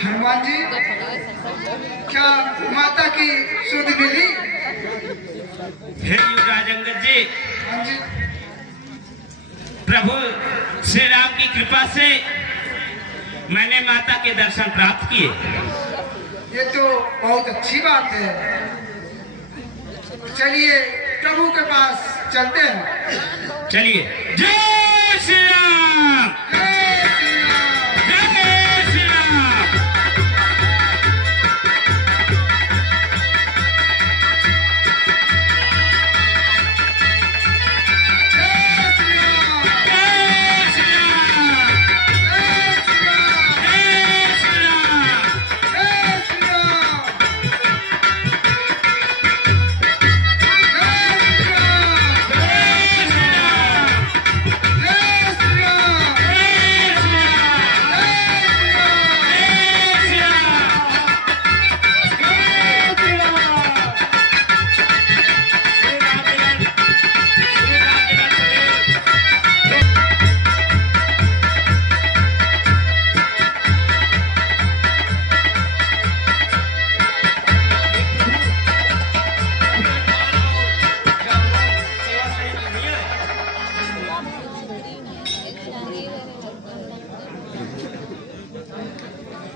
हनुमान जी, क्या माता की सुध मिली? हे युवराज अंगद जी, हाँ जी, प्रभु श्री राम की कृपा से मैंने माता के दर्शन प्राप्त किए। ये तो बहुत अच्छी बात है। चलिए प्रभु के पास चलते हैं। चलिए। जय श्री राम। जय श्री राम। जय श्री राम।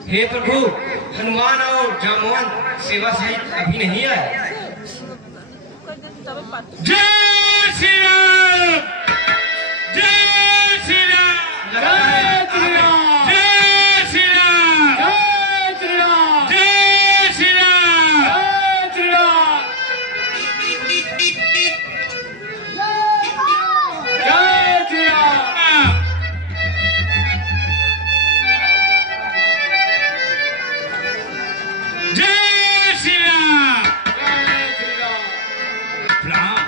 हे प्रभु, हनुमान और जामवन सेवा सहित अभी नहीं आए। जय श्री राम। जय श्री राम। जय श्री राम। जय श्री राम। जय श्री राम। जय श्री राम। जय श्री राम। जय श्री राम। जय श्री राम। जय श्री राम। प्रणाम।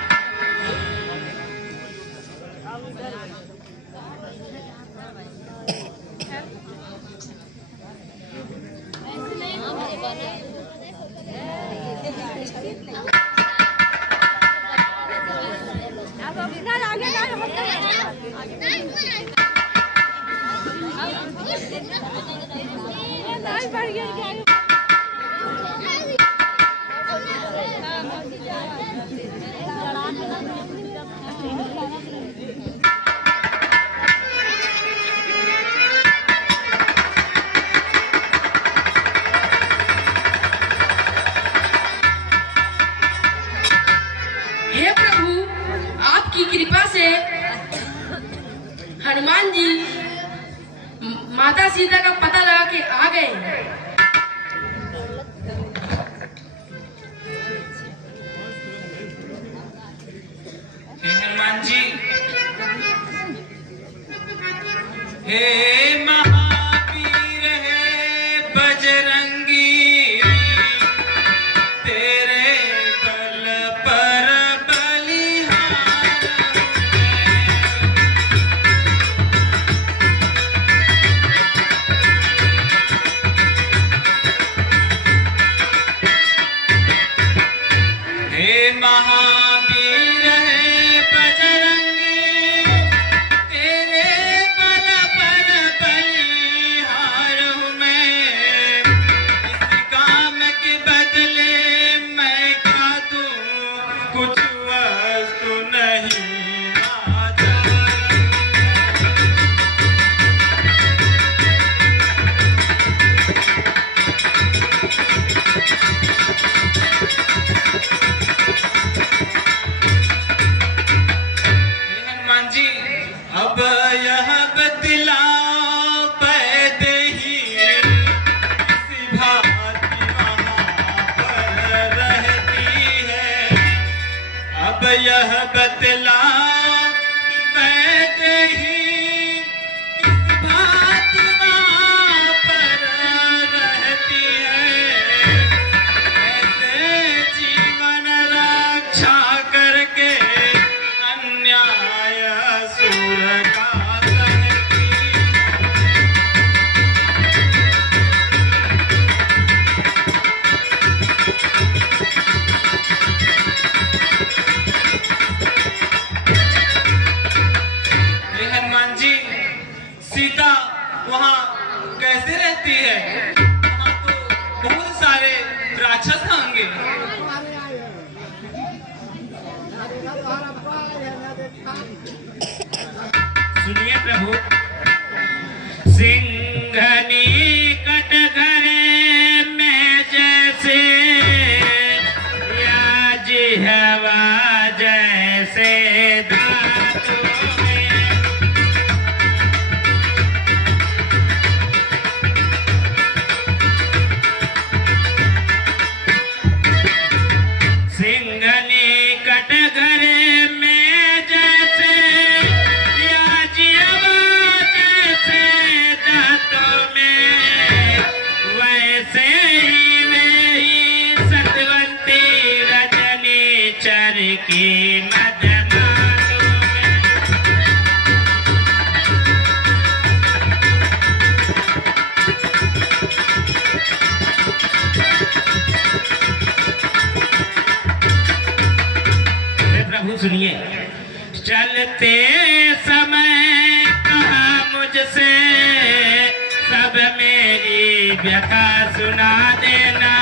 हे प्रभु, आपकी कृपा से हनुमान जी माता सीता का पता लगा के आ गए। हे हनुमान जी, हे महावीर, हे बजरंगी, तेरे बल पर बलिहार हे महावीर, हे बजरंगी, तेरे बल पर बलिहार हूँ मैं। इस काम के बदले मैं क्या दूँ, कुछ वस्तु नहीं आता। हनुमान जी, अब यह बतलाओ पैदेही किस भांति वहाँ पर रहती है। अब यह बतलाओ पैदेही किस भांति वहाँ पर रहती है। ऐसे जीवन रक्षा करके अन्याय असुर का सहती। नगरी है, वहाँ तो बहुत सारे राक्षस होंगे। सुनिए प्रभु, सिंघनी कटघरे में जैसे याज हवा जैसे धातु में, सिंघनी कटघरे की मदमातु में। प्रभु सुनिए, चलते समय कहा मुझसे सब मेरी व्यथा सुना देना,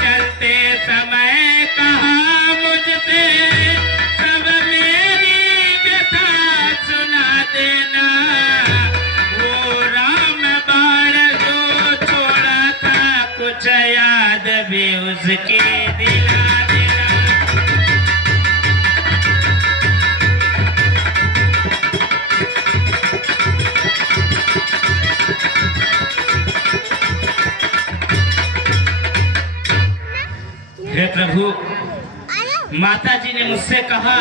चलते समय कहा मुझसे सब मेरी व्यथा सुना देना, वो राम बाण जो छोड़ा था कुछ याद भी उसकी दिला देना। हे प्रभु, माता जी ने मुझसे कहा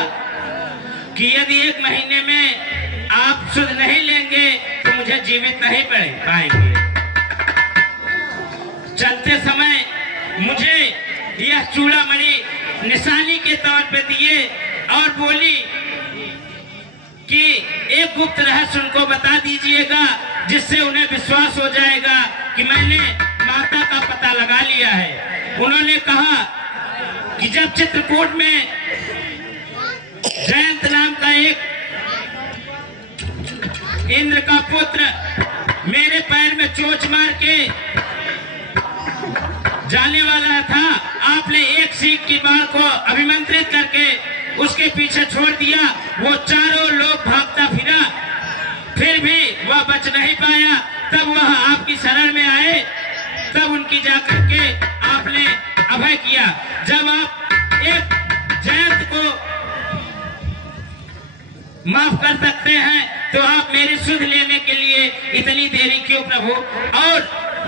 कि यदि 1 महीने में आप सुध नहीं लेंगे तो मुझे जीवित नहीं पाएंगे। चलते समय मुझे यह चूड़ामणि निशानी के तौर पे दिए और बोली कि एक गुप्त रहस्य उनको बता दीजिएगा, जिससे उन्हें विश्वास हो जाएगा कि मैंने माता का पता लगा लिया है। उन्होंने कहा कि जब चित्रकूट में जयंत नाम का एक इंद्र का पुत्र मेरे पैर में चोंच मार के जाने वाला था, आपने एक सीख की बाढ़ को अभिमंत्रित करके उसके पीछे छोड़ दिया। वो चारों लोग भागता फिरा, फिर भी वह बच नहीं पाया। तब वह आपकी शरण में आए, तब उनकी जाकर के आपने अभय किया। जब आप एक जयंत को माफ कर सकते हैं तो आप मेरी सुध लेने के लिए इतनी देरी क्यों प्रभु? और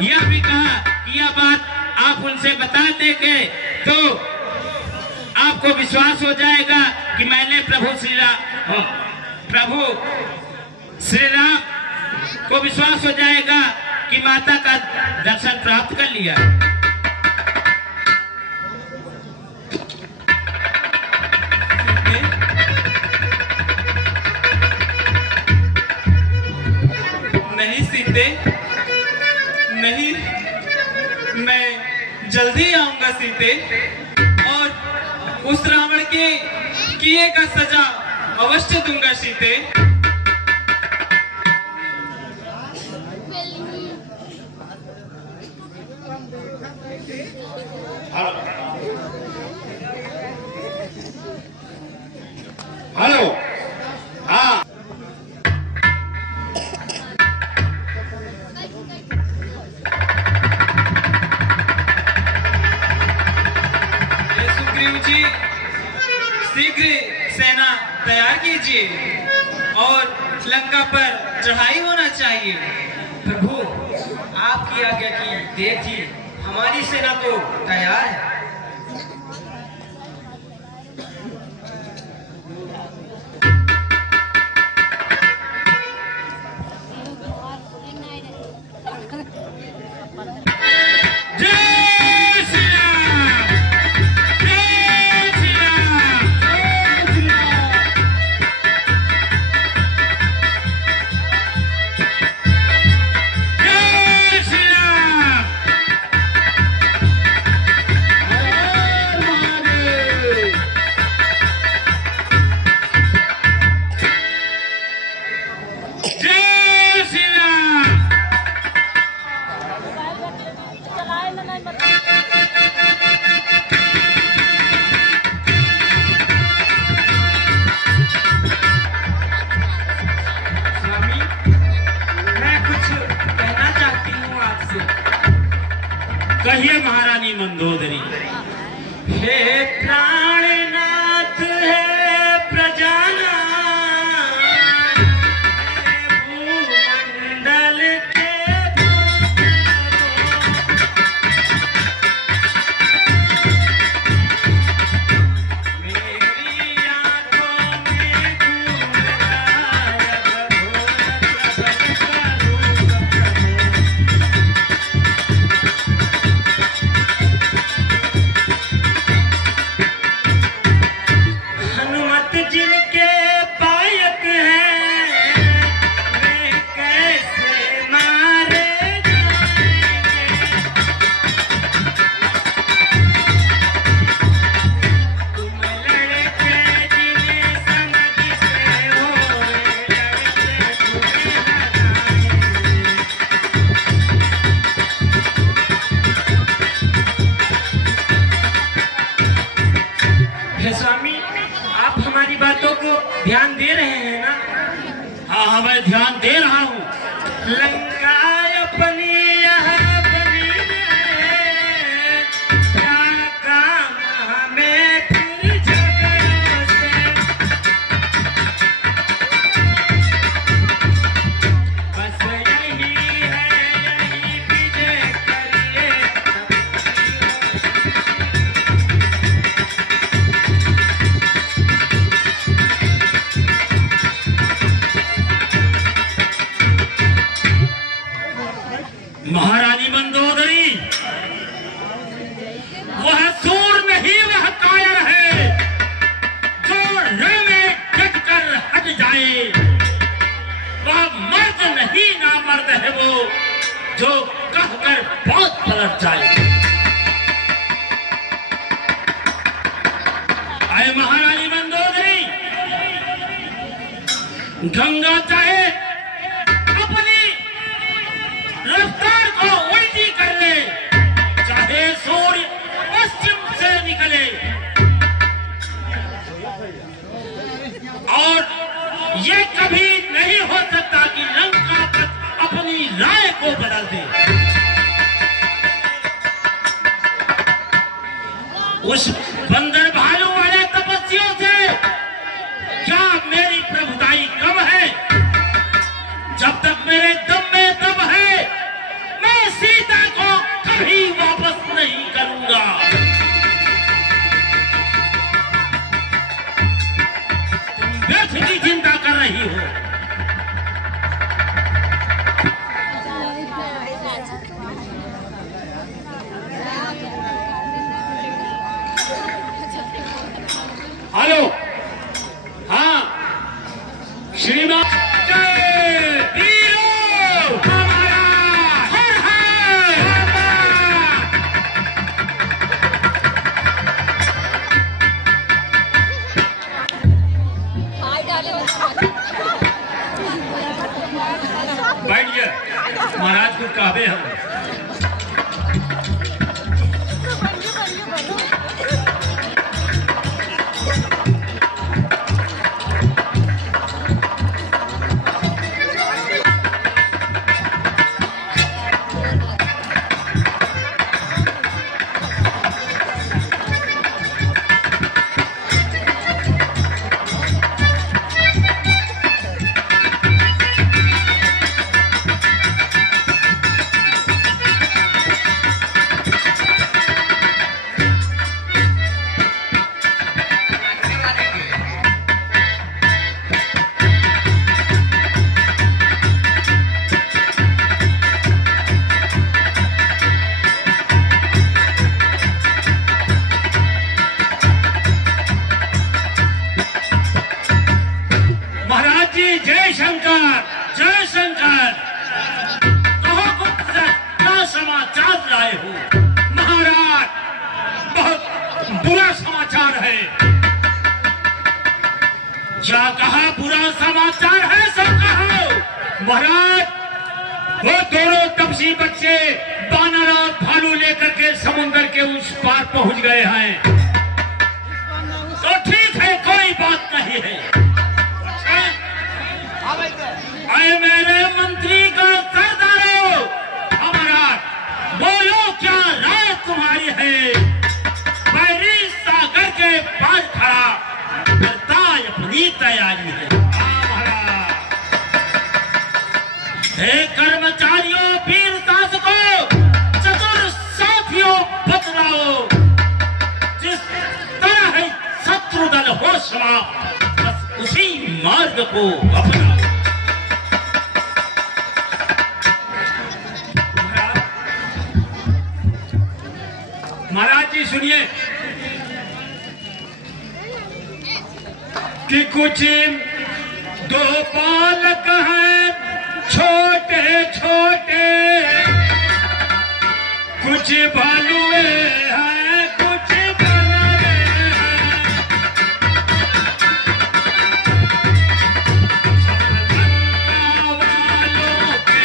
यह भी कहा कि यह बात आप उनसे बता देंगे तो आपको विश्वास हो जाएगा कि मैंने प्रभु श्री राम को विश्वास हो जाएगा कि माता का दर्शन प्राप्त कर लिया। नहीं सीते, नहीं, मैं जल्दी आऊंगा सीते, और उस रावण के किए का सजा अवश्य दूंगा सीते। हेलो, हाँ, सुग्रीव जी, शीघ्र सेना तैयार कीजिए और लंका पर चढ़ाई होना चाहिए। प्रभु, आपकी आज्ञा की देर थी, हमारी सेना तो तैयार है। स्वामी, मैं कुछ कहना चाहती हूँ आपसे। कहिए महारानी मंदोदरी। हे प्राणनाथ है प्रजाना भूमंडल के मेरी आंखों में घूम रहा हनुमत जिनके पायक हैं वे कैसे मारे जाएंगे। तुम लड़के जिन्हें समझते हो लड़के तुम्हें लगाएंगे। हे स्वामी, आप हमारी बातों को ध्यान दे रहे हैं ना? हाँ, मैं ध्यान दे रहा हूँ। लंका अपनी यह बनी है, क्या काम हमें फिर झगड़ों से। बस यही है, यही विजय करिए महारानी मंदोदरी, वह सूर नहीं, वह कायर है जो रण में डटकर हट जाए। वह मर्द नहीं, नामर्द है वो जो कहकर बहुत पलट जाए। आए महारानी मंदोदरी, गंगा चाहे अपनी रफ्तार को उल्टी कर ले, चाहे सूर्य पश्चिम से निकले, और ये कभी नहीं हो सकता कि लंका पर अपनी राय को बदल दे। उस बंदर भालू वाले तपस्वियों से क्या मेरी प्रभुताई कम है? जब तक मेरे दम में दम है, मैं सीता को कभी वापस नहीं करूंगा। तुम व्यर्थ की चिंता कर रही हो। हेलो, हाँ श्रीमान, जय वीरो हमारा, हर हर बैठ गया महाराज को कहवे हम। क्या कहा? बुरा समाचार है, सब कहो। महाराज, वो दोनों तपसी बच्चे बानर और भालू लेकर के पहुंच गए हैं तो ठीक है, कोई बात नहीं है। अरे मेरे मंत्री का सरदारो, हमारा बोलो क्या राय तुम्हारी है? बैरी सागर के पार खड़ा करता अपनी तैयारी है। हे कर्मचारियों, वीर शासकों, चतुर साथियों, बतलाओ, जिस तरह है शत्रु दल हो समाप्त, बस उसी मार्ग को अपनाओ। महाराज जी सुनिए कि कुछ दो बालक हैं छोटे छोटे, कुछ भालुए हैं कुछ बलवे हैं, वालों के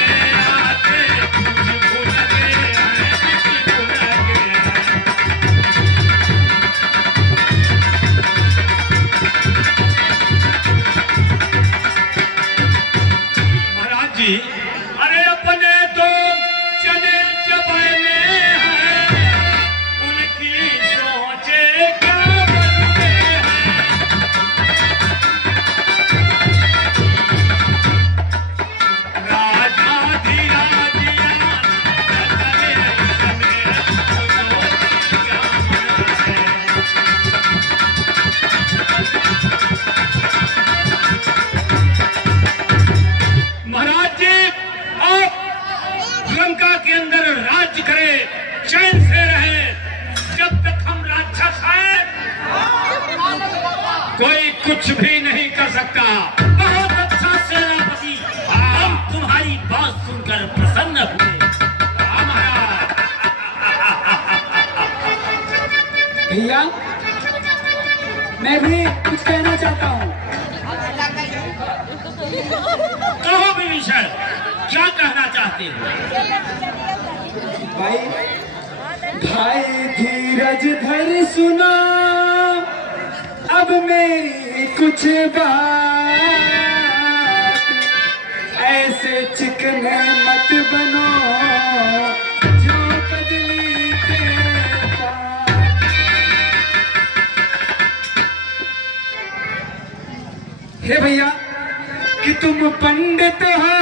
आगे कुछ भुलगे हैं कुछ भुलगे हैं। महाराज जी, अरे अपने तो चने चबाने हैं, उनकी सोचे क्या बनते हैं। राजा धीराजिया नजरे समेत सोचे क्या बनते हैं। महाराज जी, आप लंका के अंदर राज्य करें, चैन से रहे, जब तक हम राक्षस हैं कोई कुछ भी नहीं कर सकता। बहुत अच्छा सेनापति, हम तुम्हारी बात सुनकर प्रसन्न हुए। महाराज, भैया मैं भी कुछ कहना चाहता हूँ। कहो विभीषण, क्या कहना चाहते हो? भाई धीरज धर सुना, अब मेरी कुछ बात, ऐसे चिकने मत बनो जो कदली के पास। हे भैया कि तुम पंडित हो,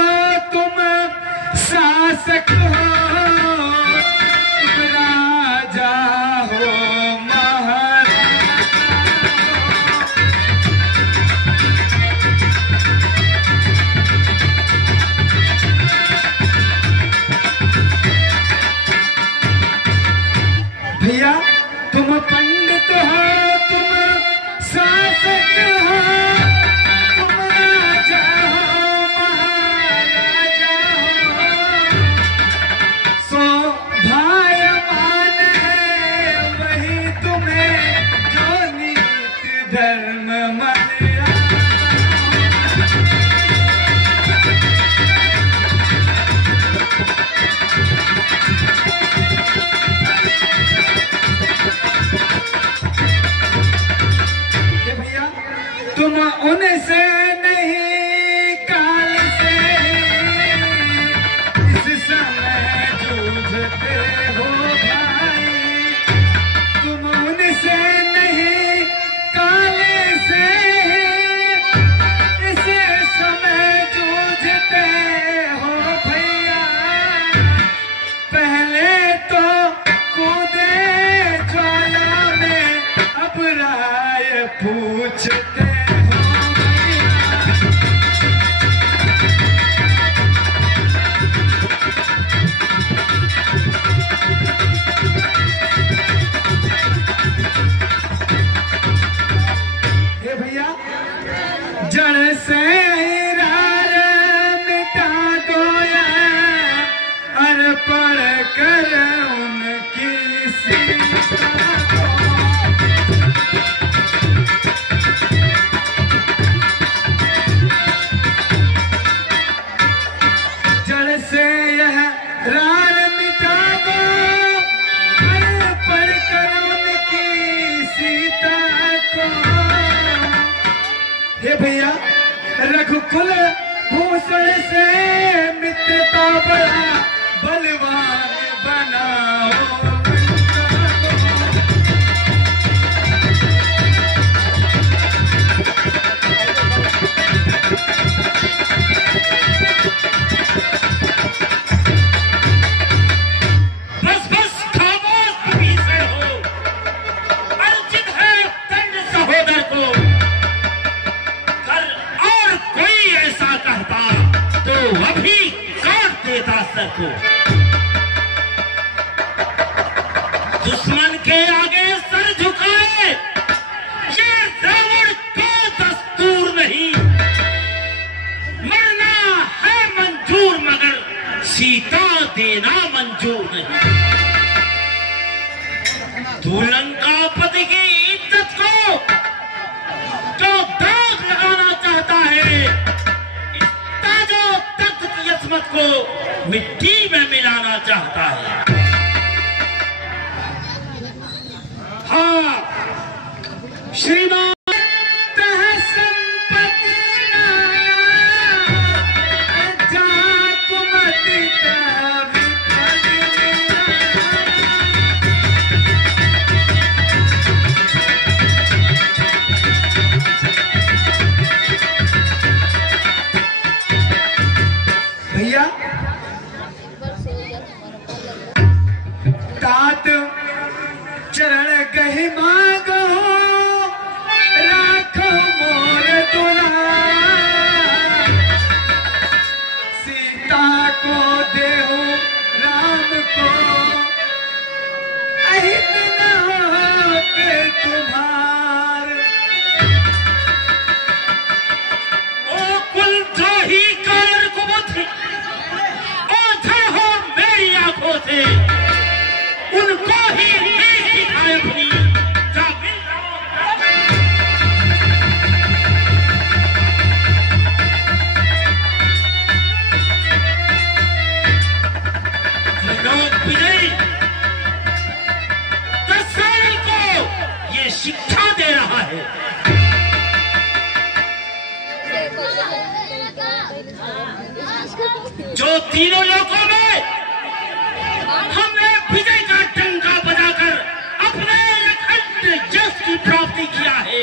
तुम शासक हो, तुम राजा हो, महाराजा हो। भैया तुम पंडित हो, तुम शासक हो, तुम उनसे नहीं काल से इस समय जूझते हो भाई, तुम उनसे नहीं काल से इस समय जूझते हो भैया। पहले तो कूदे ज्वाला में, अब राय पूछते दूसरे से मित्रता बड़ा बलवान बनाओ। बस बस खामोश विभीषण हो, अर्जित है दंड सहोदर को। कर और कोई ऐसा कहता तो अभी काट देता सर को। दुश्मन के आगे सर झुकाए ये रावण का दस्तूर नहीं। मरना है मंजूर मगर सीता देना मंजूर नहीं। तू लंकापति की इज्जत को जो दाग लगाना चाहता है, इस ताजो तख्त की अजमत को मिट्टी में मिलाना चाहता है। हाँ श्रीमान भैया तात चरण कही मांगो राखो मोर दुलार। सीता को देहु राम को अहित न होते तुम्हार। ओ कुल द्रोही कार कुबुद्धि ओझल हो मेरी आंखों से, उनको ही सिखाए अपनी जाबिल लोग विजयी दशरथ को ये शिक्षा दे रहा है। जो तीनों लोगों में हमने विजय का डंका बजाकर अपने अखंड यश की प्राप्ति किया है,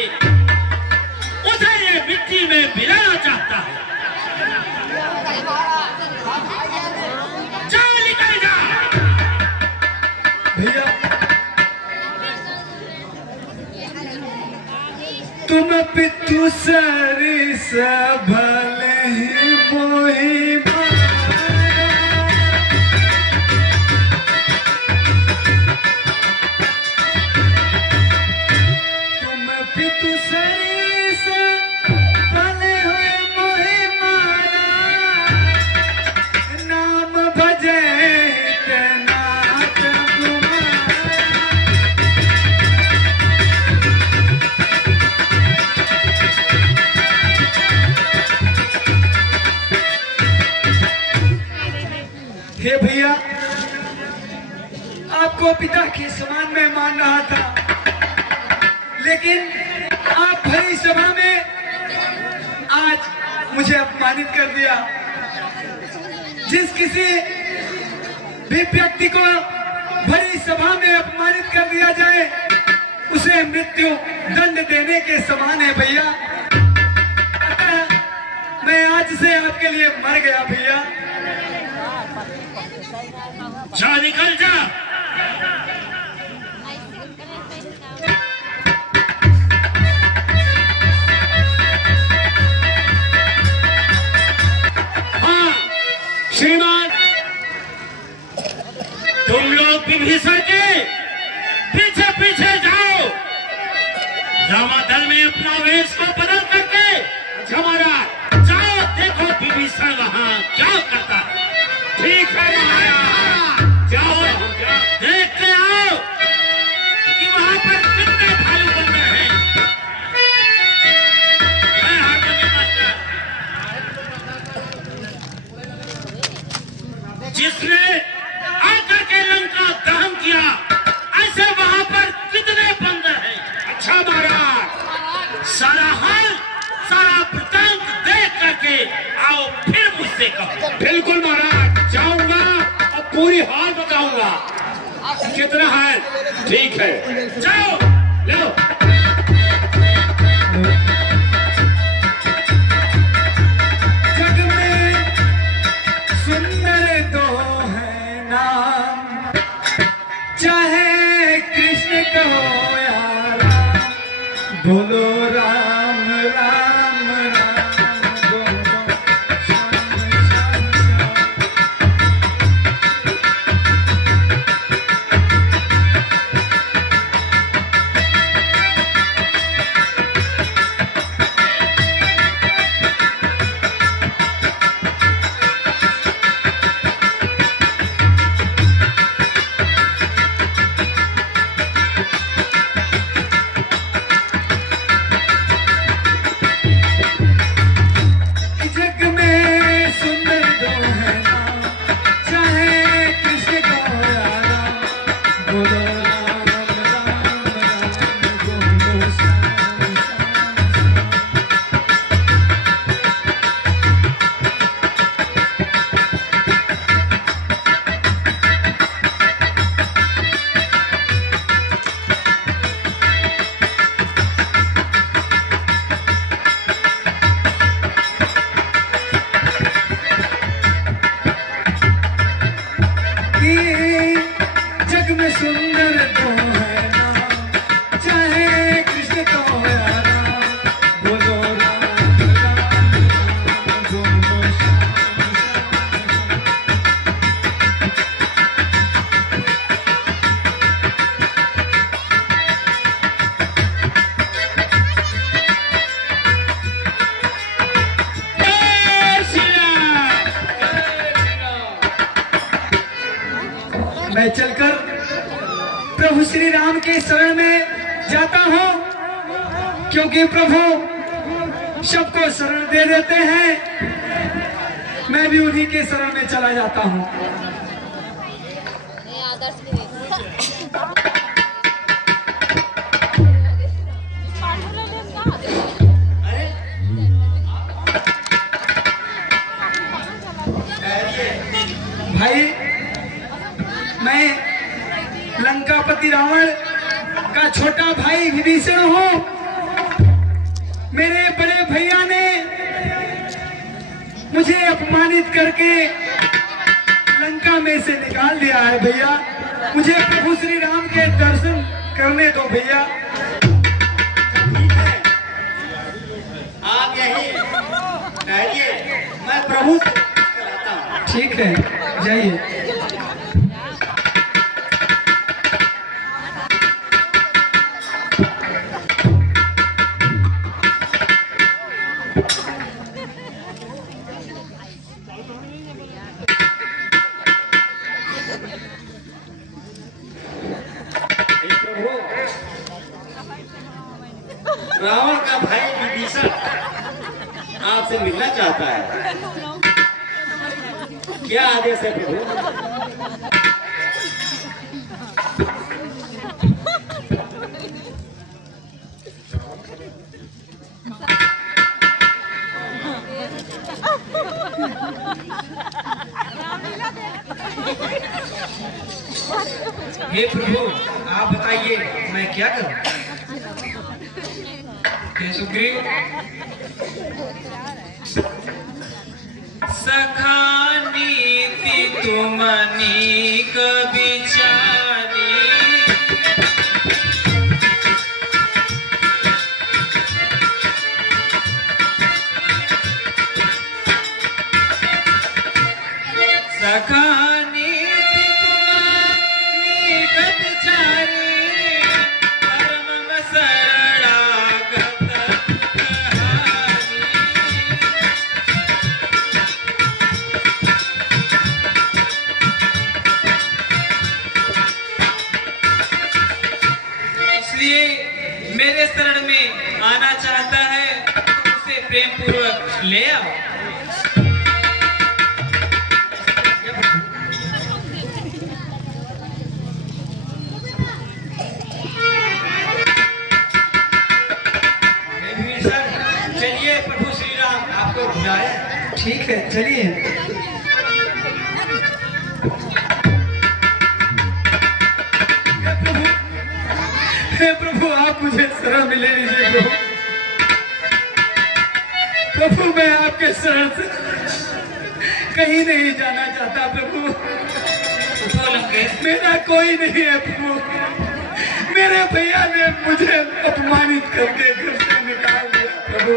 उसे ये मिट्टी में मिलाना चाहता है। जा निकल जा। भैया तुम पितु सरिस भले ही मोहि पितु सरिस भले हुए मोहि मारा। नाम भजे नाथ तुम्हारा। हे भैया आपको पिता के समान में मान रहा था, लेकिन आप भरी सभा में आज मुझे अपमानित कर दिया। जिस किसी भी व्यक्ति को भरी सभा में अपमानित कर दिया जाए उसे मृत्यु दंड देने के समान है भैया। अतः मैं आज से आपके लिए मर गया भैया। जा निकल जा। श्रीमान तुम लोग विभीषण के पीछे पीछे जाओ। रामादल में अपना वेश को बदल करके हमारा जाओ, देखो विभीषण वहां क्या करता है। ठीक है महाराज, जाओ देख के आओ कि वहां पर कितने भालू बन रहे हैं। मैं हारमोनियम मास्टर जिसने आकर के लंका दहन किया, ऐसे वहां पर कितने बंदर हैं। अच्छा महाराज, सारा हाल सारा वृतांत देख करके आओ फिर कितना है? ठीक है, जाओ ले लो। जग में सुंदर दो है नाम, चाहे कृष्ण कहो या राम, बोलो राम राम राम, बोलो श्याम श्याम जग में सुंदर दो है नाम, चाहे कृष्ण कहो या राम, बोलो राम राम राम, बोलो श्याम कि जग में सुंदर दो है नाम, चाहे कृष्ण कहो या राम, बोलो राम राम राम, बोलो श्याम श्याम। जय श्री राम। मैं चलकर प्रभु श्री राम के शरण में जाता हूँ, क्योंकि प्रभु सबको शरण दे देते हैं। मैं भी उन्हीं के शरण में चला जाता हूँ। भाई, मैं लंकापति रावण का छोटा भाई विभीषण हूँ। मेरे बड़े भैया ने मुझे अपमानित करके लंका में से निकाल दिया है। भैया, मुझे प्रभु श्री राम के दर्शन करने दो भैया। आप यही ठहरिए, मैं प्रभु से कराता हूँ। ठीक है, जाइए। रावण का भाई विभीषण आपसे मिलना चाहता है। क्या आदेश है प्रभु? हे प्रभु, आप बताइए मैं क्या करूं? हे सुग्रीव, सखा नीति तुमनी कविचारी, सखा नीति तुमनी कविचारी, परम शरणागत कहानी। इसलिए मेरे शरण में आना चाहता है तो उसे प्रेम पूर्वक ले आओ। चलिए, प्रभु श्री राम आपको बुलाए। ठीक है, चलिए। आप मुझे शरण में ले लीजिए प्रभु। प्रभु मैं आपके शरण से कहीं नहीं जाना चाहता प्रभु। मेरा कोई नहीं है प्रभु। मेरे भैया ने मुझे अपमानित करके घर से निकाल दिया प्रभु।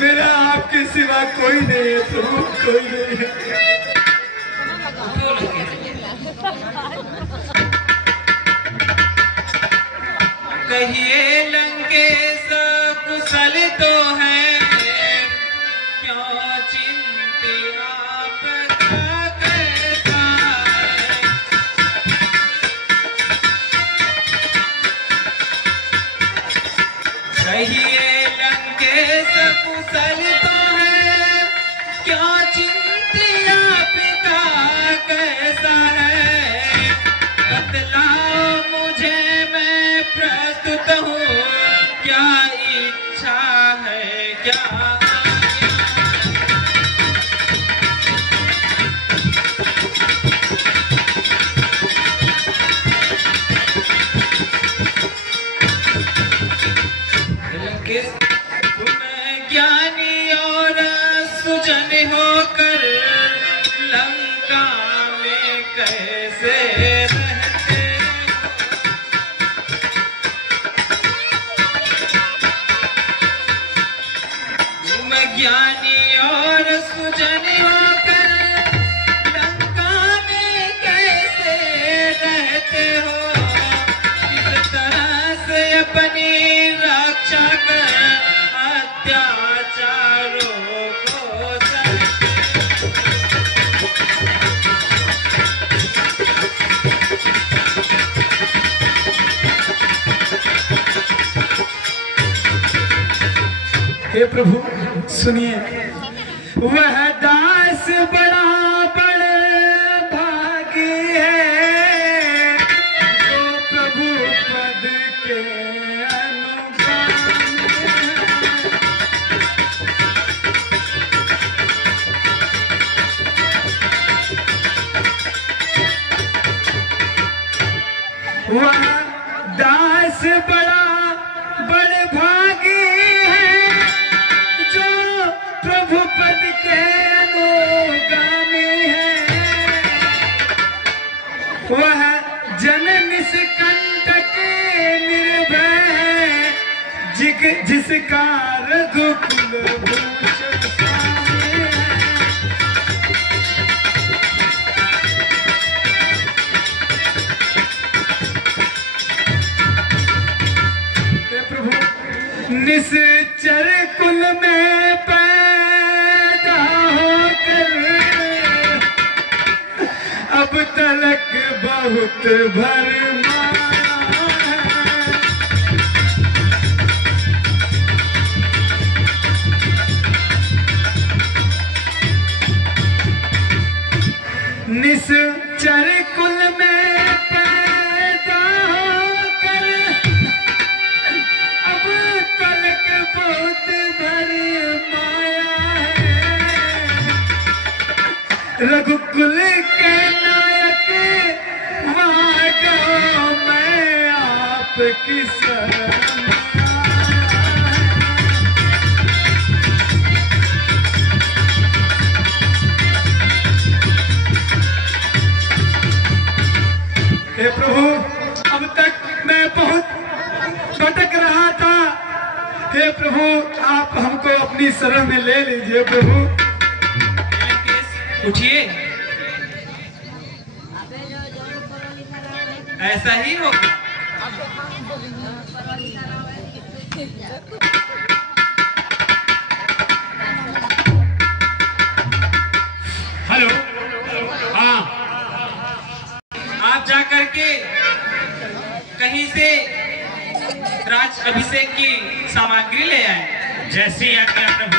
मेरा आपके सिवा कोई नहीं है प्रभु, कोई नहीं है। कहिए लंकेश कुशल तो है, क्यों चिंतित आपका कैसा है। कहिए लंकेश कुशल तो है, क्यों चिंतित आपका कैसा है। बतलाओ मुझे मैं प्रस्तुत हूँ, क्या इच्छा है क्या। तुम ज्ञानी और सुजन होकर लंका में कैसे रहते हो। तुम ज्ञानी और सुजन होकर लंका में कैसे रहते हो। किस तरह से अपनी रक्षा कर अत्याचारों को हे प्रभु सुनिए। वह दास बड़ा भागी है, जो प्रभु पद के अनुगामी है। वह दास बड़ा भागी है, जो प्रभु पद के अनुगामी है। वह जन निष्कंटक निर्भय है, जिसका रघुकुल भूषण स्वामी है। निश्चर कुल में पैदा होकर अब तलक बहुत भरमाया है। निश्चर कुल में पैदा होकर अब तलक बहुत भरमाया है। रघुकुल के नायक वहाँ गाँव में आपकी शरण में हे प्रभु, अब तक मैं बहुत भटक रहा था। हे प्रभु आप हमको अपनी शरण में ले लीजिए प्रभु। उठिए, ऐसा ही होगा। हेलो, हाँ, आप जा करके कहीं से राज अभिषेक की सामग्री ले आए। जैसी आज्ञा प्रभु।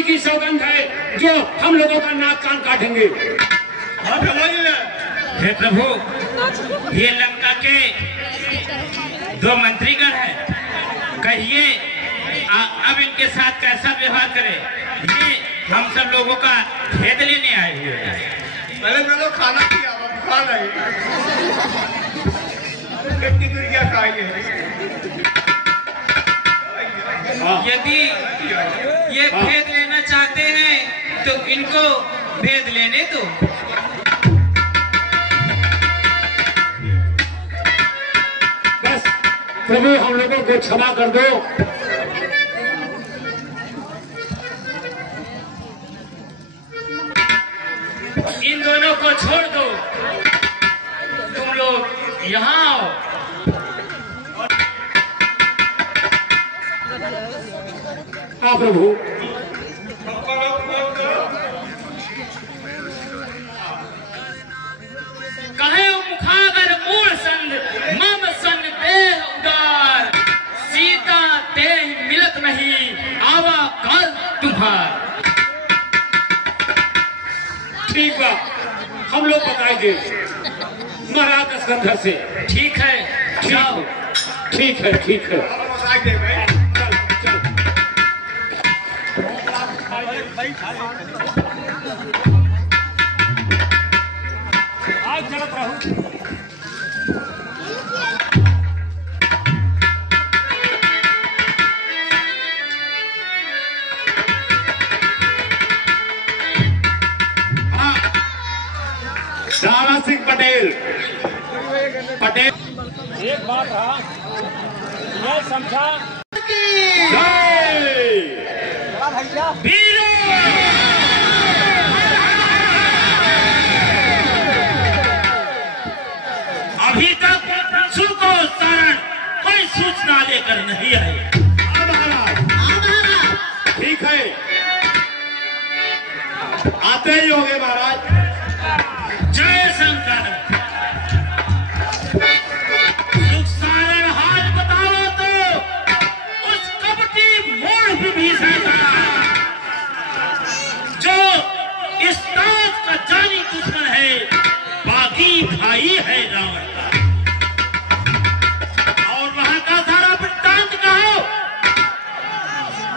जी की सौगंध है जो हम लोगों का नाक कान काटेंगे। हे प्रभु, ये लंका के 2 मंत्रीगण हैं, कहिए अब इनके साथ कैसा व्यवहार करें? ये हम सब लोगों का भेद लेने आए हुए हैं। पहले मैं लोग खाना किया खा रहे क्या खाएंगे? यदि ये भेद लेना चाहते हैं तो इनको भेद लेने दो। बस प्रभु हम लोगों को क्षमा कर दो। इन दोनों को छोड़ दो, तुम लोग यहाँ आओ। हाँ प्रभु। कहे मुखागर मूल संग मम सन देह उदार, सीता देह मिलत नहीं आवा काल तुम्हार। ठीक बा, हम लोग बताएंगे महाराज स्कंधर से। ठीक है, जाओ। ठीक है, ठीक है। आज चलत रहूं। दारा सिंह पटेल एक बात रहा, मैं समझा अभी तक सुनको शरण कोई सूचना लेकर नहीं आए। ठीक है, आते ही होंगे महाराज। जय शंकर। सुख सारण हाल बताओ तो उस कपटी मूढ़ विभीषण का, जो इस तात का जानी दुश्मन है, बागी भाई है रावण का। और वहां का सारा वृत्तांत कहो,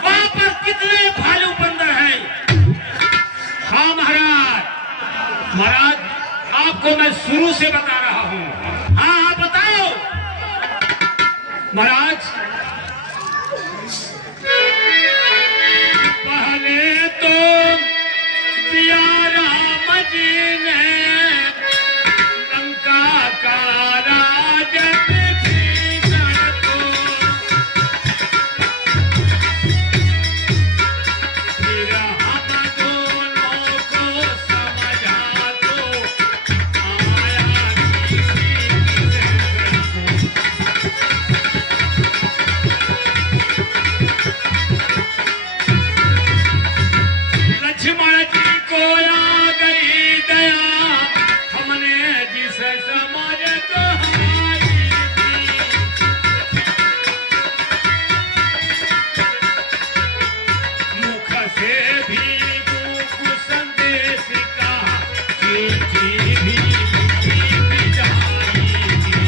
वहां पर कितने भालू बंदर है? हाँ महाराज, महाराज आपको मैं शुरू से बता रहा हूं। हाँ हाँ बताओ महाराज। पहले तो दिया राम जी ने लंका का राज विभीषण को, फिर हम दोनों को समझा दो लक्ष्मण जी को आ गई दया, हमने जिस समझ कहानी मुख से भी गुरु संदेश का, चिट्ठी भी भिजवाई थी।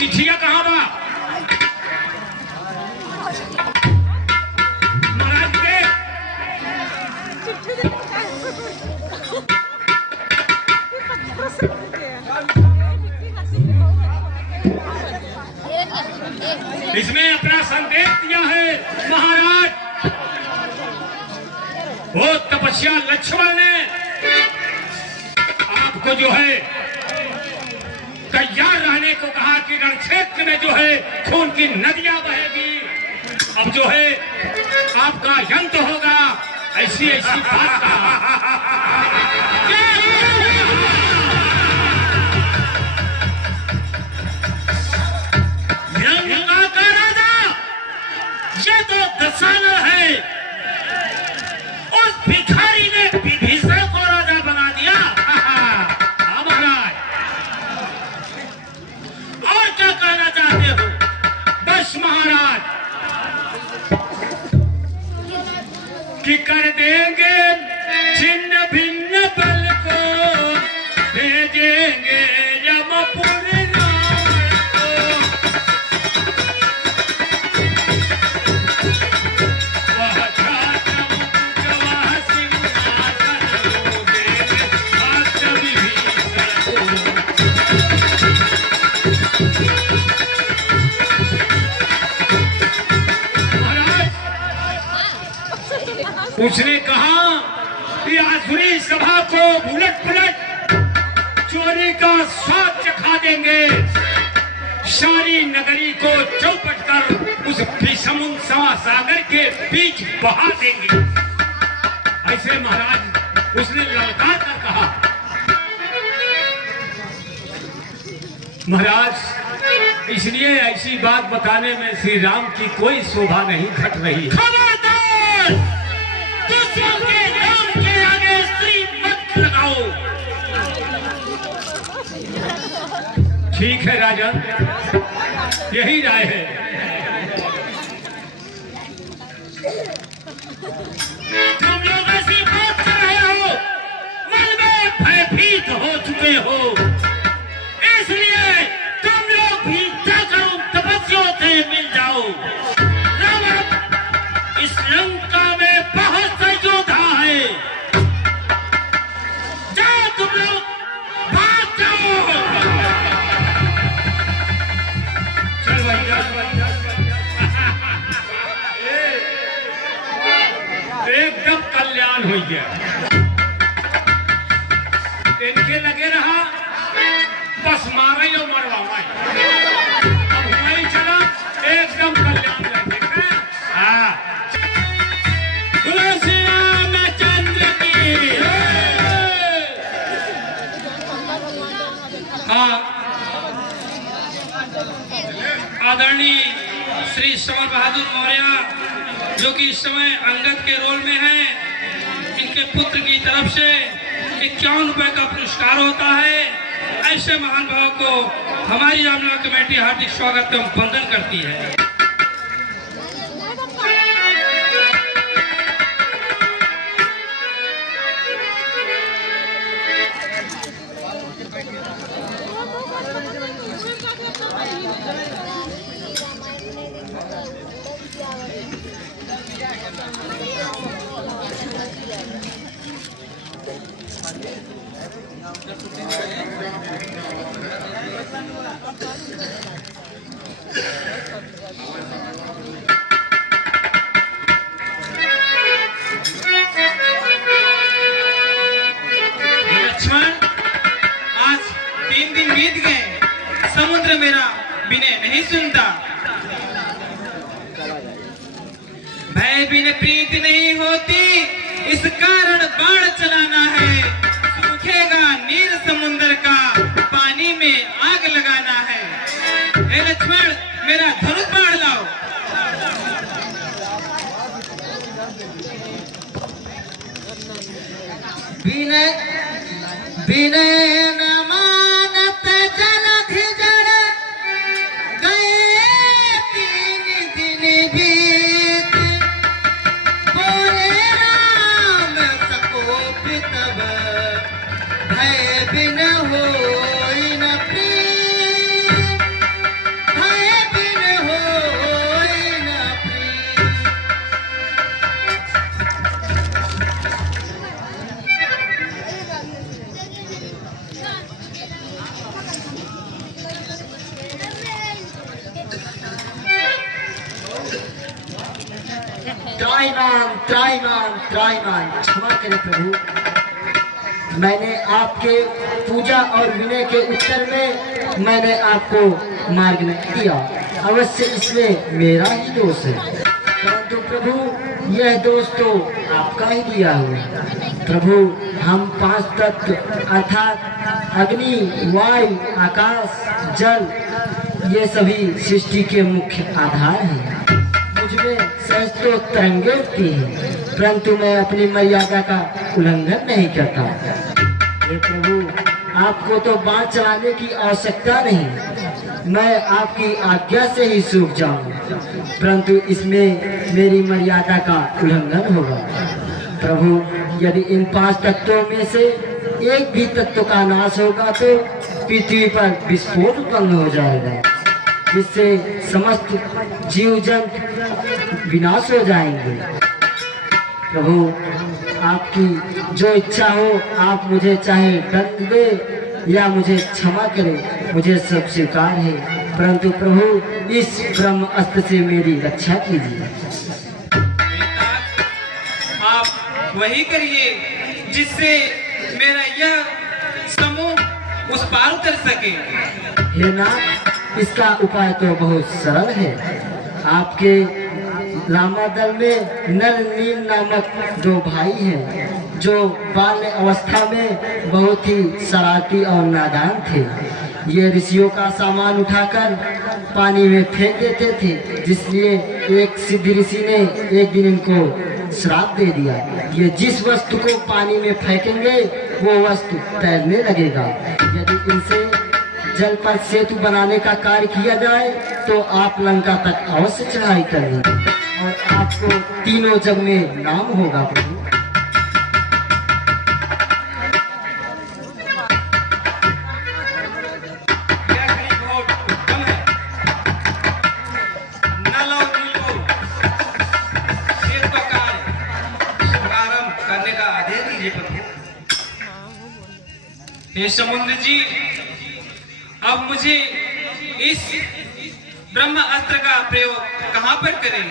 चिट्ठिया कहाँ बा महाराज के? इसमें अपना संदेश दिया है महाराज। वो तपस्या लक्ष्मण ने आपको जो है तैयार रहने को कहा कि रणक्षेत्र में जो है खून की नदियां बहेगी। अब जो है आपका अंत होगा, ऐसी ऐसी बात कहा। लंका का राजा ये तो दशानन है। उस भिखारी ने विभीषण को राजा महाराज कि कर देंगे छिन्न भिन्न बल को, भेजेंगे यमपुर राम को। वह छात्र वह सिंहासन देंगे भक्त विभीषण को। उसने कहा कि आसुरी सभा को उलट पुलट चोरी का स्वाद चखा देंगे, सारी नगरी को चौपट कर उस भीषम सागर के बीच बहा देंगे। ऐसे महाराज उसने ललकार कर कहा। महाराज इसलिए ऐसी बात बताने में श्री राम की कोई शोभा नहीं घट रही है। खबरदार, दूसरों के नाम के आगे स्त्री मत लगाओ। ठीक है राजन, यही राय है। तुम लोग ऐसी बात कर रहे हो, मन में भयभीत हो चुके हो, इसलिए तुम लोग भी जाकर उन तपस्वियों से मिल जाओ। रावण इस लंका में बहुत से योद्धा है, जाओ तुम लोग, भाग जाओ। चल भैया, एकदम कल्याण हो गया। इनके लगे रहा बस मारे यो मरवा, अब वही चला एकदम कल्याण लगे। हाँ, श्री रामचंद्र की। हाँ, आदरणीय श्री समर बहादुर मौर्य जो कि इस समय अंगद के रोल में हैं, इनके पुत्र की तरफ से 51 रुपए का पुरस्कार होता है। ऐसे महान भाव को हमारी रामनगर कमेटी हार्दिक स्वागत एवं वंदन करती है। समुद्र मेरा बिने नहीं सुनता, भय बिन प्रीत नहीं होती, इस कारण बाण चलाना है। सूखेगा नीर समुद्र का, पानी में आग लगाना है। हे लक्ष्मण, मेरा धनुष बाण लाओ। विनय विनय न मानत जलधि जड़ गए 3 दिन बीत, बोले राम सकोप तब भय बिन होई न प्रीत, भय बिन होई न प्रीत। त्राईमान क्षमा करें प्रभु, मैंने आपके पूजा और विनय के उत्तर में मैंने आपको मार्ग नहीं दिया। अवश्य इसमें मेरा ही दोष है, परंतु प्रभु यह दोष तो आपका ही दिया हुआ है। प्रभु हम 5 तत्व अर्थात अग्नि, वायु, आकाश, जल, ये सभी सृष्टि के मुख्य आधार हैं। मुझमें सहस्त्रों तरंगे उठती हैं, परंतु मैं अपनी मर्यादा का उल्लंघन नहीं करता। हे प्रभु, आपको तो बाण चलाने की आवश्यकता नहीं, मैं आपकी आज्ञा से ही सूख जाऊं, परंतु इसमें मेरी मर्यादा का उल्लंघन होगा। प्रभु, यदि इन 5 तत्वों में से एक भी तत्व का नाश होगा तो पृथ्वी पर विस्फोट उत्पन्न हो जाएगा, जिससे समस्त जीव जंतु विनाश हो जाएंगे। प्रभु, आपकी जो इच्छा हो, आप मुझे चाहे दंड दे या मुझे क्षमा करे, मुझे सब स्वीकार है, परंतु प्रभु इस ब्रह्म अस्त्र से मेरी रक्षा कीजिए। आप वही करिए जिससे मेरा यह समूह उस पार उतर सके। हे नाथ, इसका उपाय तो बहुत सरल है। आपके रामादल में नल नील नामक 2 भाई हैं, जो बाल्य अवस्था में बहुत ही शरारती और नादान थे। ये ऋषियों का सामान उठाकर पानी में फेंक देते थे, जिसलिए एक सिद्ध ऋषि ने एक दिन इनको श्राप दे दिया, ये जिस वस्तु को पानी में फेंकेंगे वो वस्तु तैरने लगेगा। यदि इनसे जल पर सेतु बनाने का कार्य किया जाए तो आप लंका तक अवश्य चढ़ाई करेंगे और आपको तीनों जग में नाम होगा। प्रभु, करने का आदेश दीजिए प्रभु। हे समुद्र जी, अब मुझे इस ब्रह्म अस्त्र का प्रयोग कहाँ पर करें?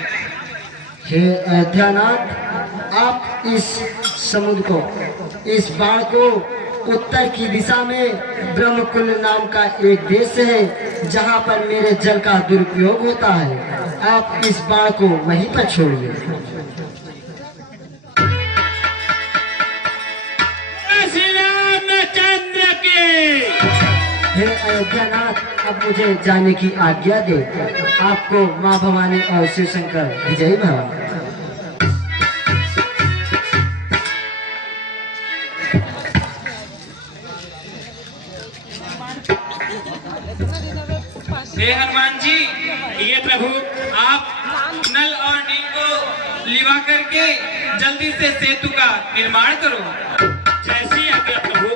हे अयोध्यानाथ, आप इस समुद्र को, इस बाण को उत्तर की दिशा में ब्रह्मकुल नाम का एक देश है, जहाँ पर मेरे जल का दुरुपयोग होता है। आप इस बाण को वहीं पर छोड़िए। चंद्र की हे अयोध्यानाथ, अब मुझे जाने की आज्ञा दे। आपको माँ भवानी और शिव शंकर विजयी भवन। हे हनुमान जी, ये प्रभु, आप नल और नील को लिवा करके जल्दी से सेतु का निर्माण करो। जैसी आज्ञा प्रभु।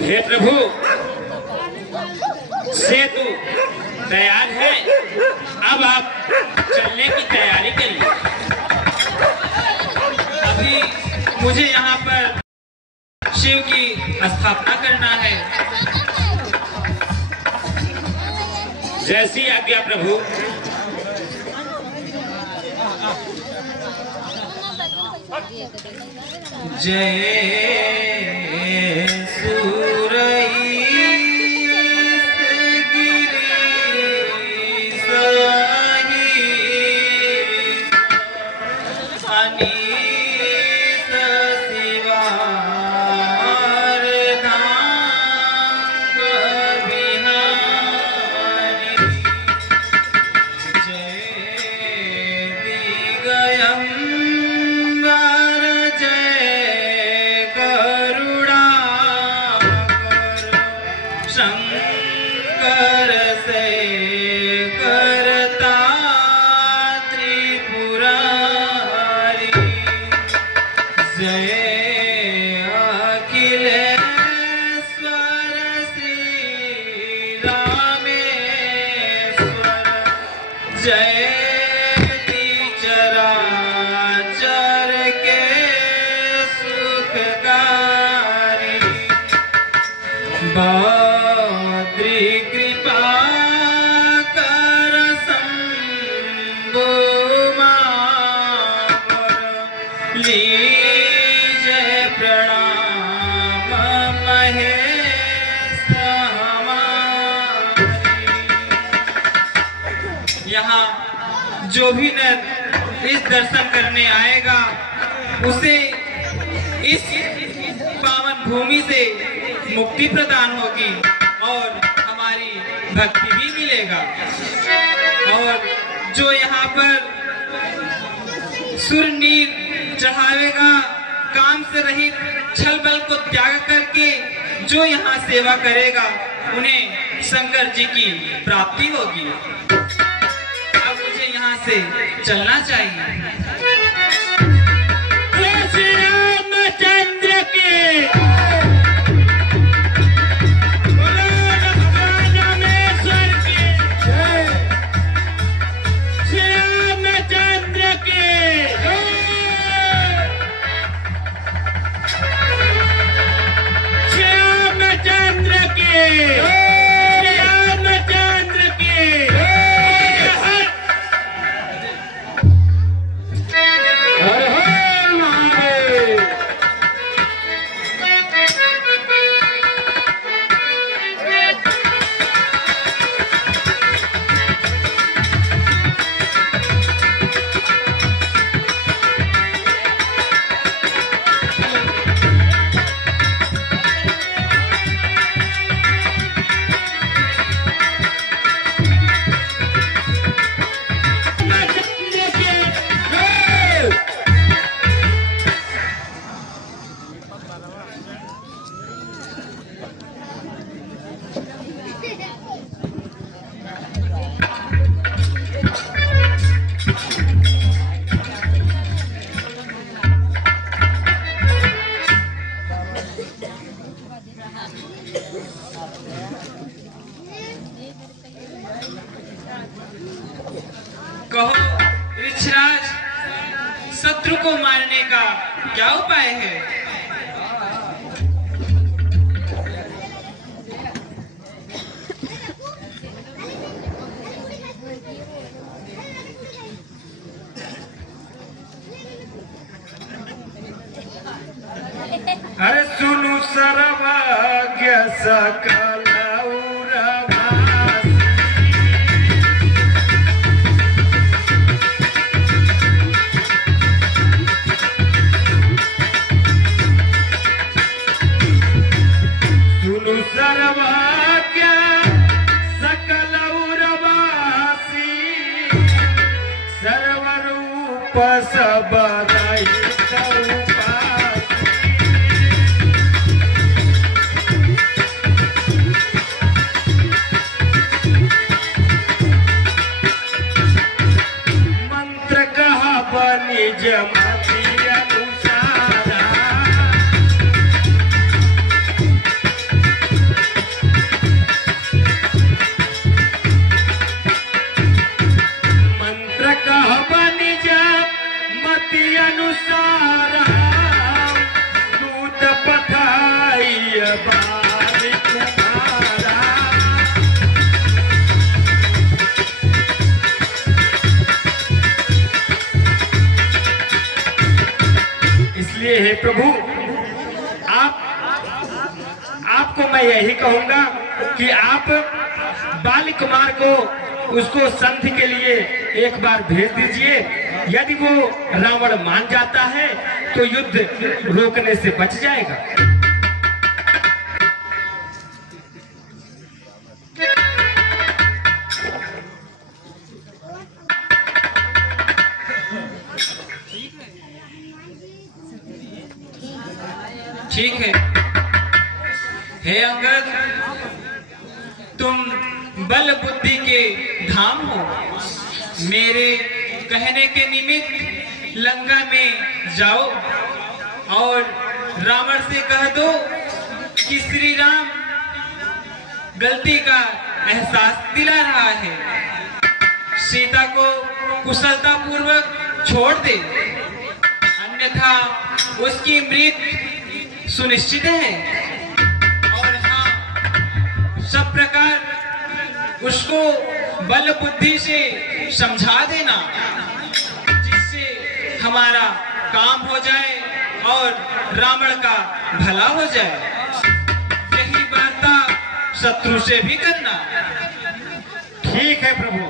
हे प्रभु, सेतु तैयार है, अब आप चलने की तैयारी करिए। अभी मुझे यहाँ पर शिव की स्थापना करना है। जैसी आज्ञा प्रभु। जय शंकर से करता त्रिपुरारी, जय अखिलेश्वर श्री रामेश्वर, जय चरा बाद्री कृपा कर शंभु मावर लीजे प्रणाम महेश हमारी। यहाँ जो भी नर इस दर्शन करने आएगा उसे इस पावन भूमि से मुक्ति प्रदान होगी और हमारी भक्ति भी मिलेगा। और जो यहाँ पर सुर नीर चढ़ावेगा, काम से रहित छल बल को त्याग करके जो यहाँ सेवा करेगा उन्हें शंकर जी की प्राप्ति होगी। अब मुझे यहाँ से चलना चाहिए। श्री रामचंद्र के कहो ऋक्षराज, शत्रु को मारने का क्या उपाय है? अरे सुनु सर्वज्ञ सकल उरवासी, सुनु सर्वज्ञ सकल उरवासी, सर्वरूप सब रहित उपासी। निज मति अनुसारा, मंत्र कहब निज मति अनुसारा, दूत पठाई बारी कुमारा। इसलिए हे प्रभु, आपको मैं यही कहूंगा कि आप बाली कुमार को उसको संधि के लिए एक बार भेज दीजिए। यदि वो रावण मान जाता है तो युद्ध रोकने से बच जाएगा। ठीक है। हे अंगद, तुम बल बुद्धि के धाम हो। मेरे कहने के निमित्त लंका में जाओ और रावण से कह दो कि श्री राम गलती का एहसास दिला रहा है, सीता को कुशलता पूर्वक छोड़ दे, अन्यथा उसकी मृत्यु सुनिश्चित है। और हाँ, सब प्रकार उसको बल बुद्धि से समझा देना, जिससे हमारा काम हो जाए और रावण का भला हो जाए। यही वार्ता शत्रु से भी करना। ठीक है प्रभु,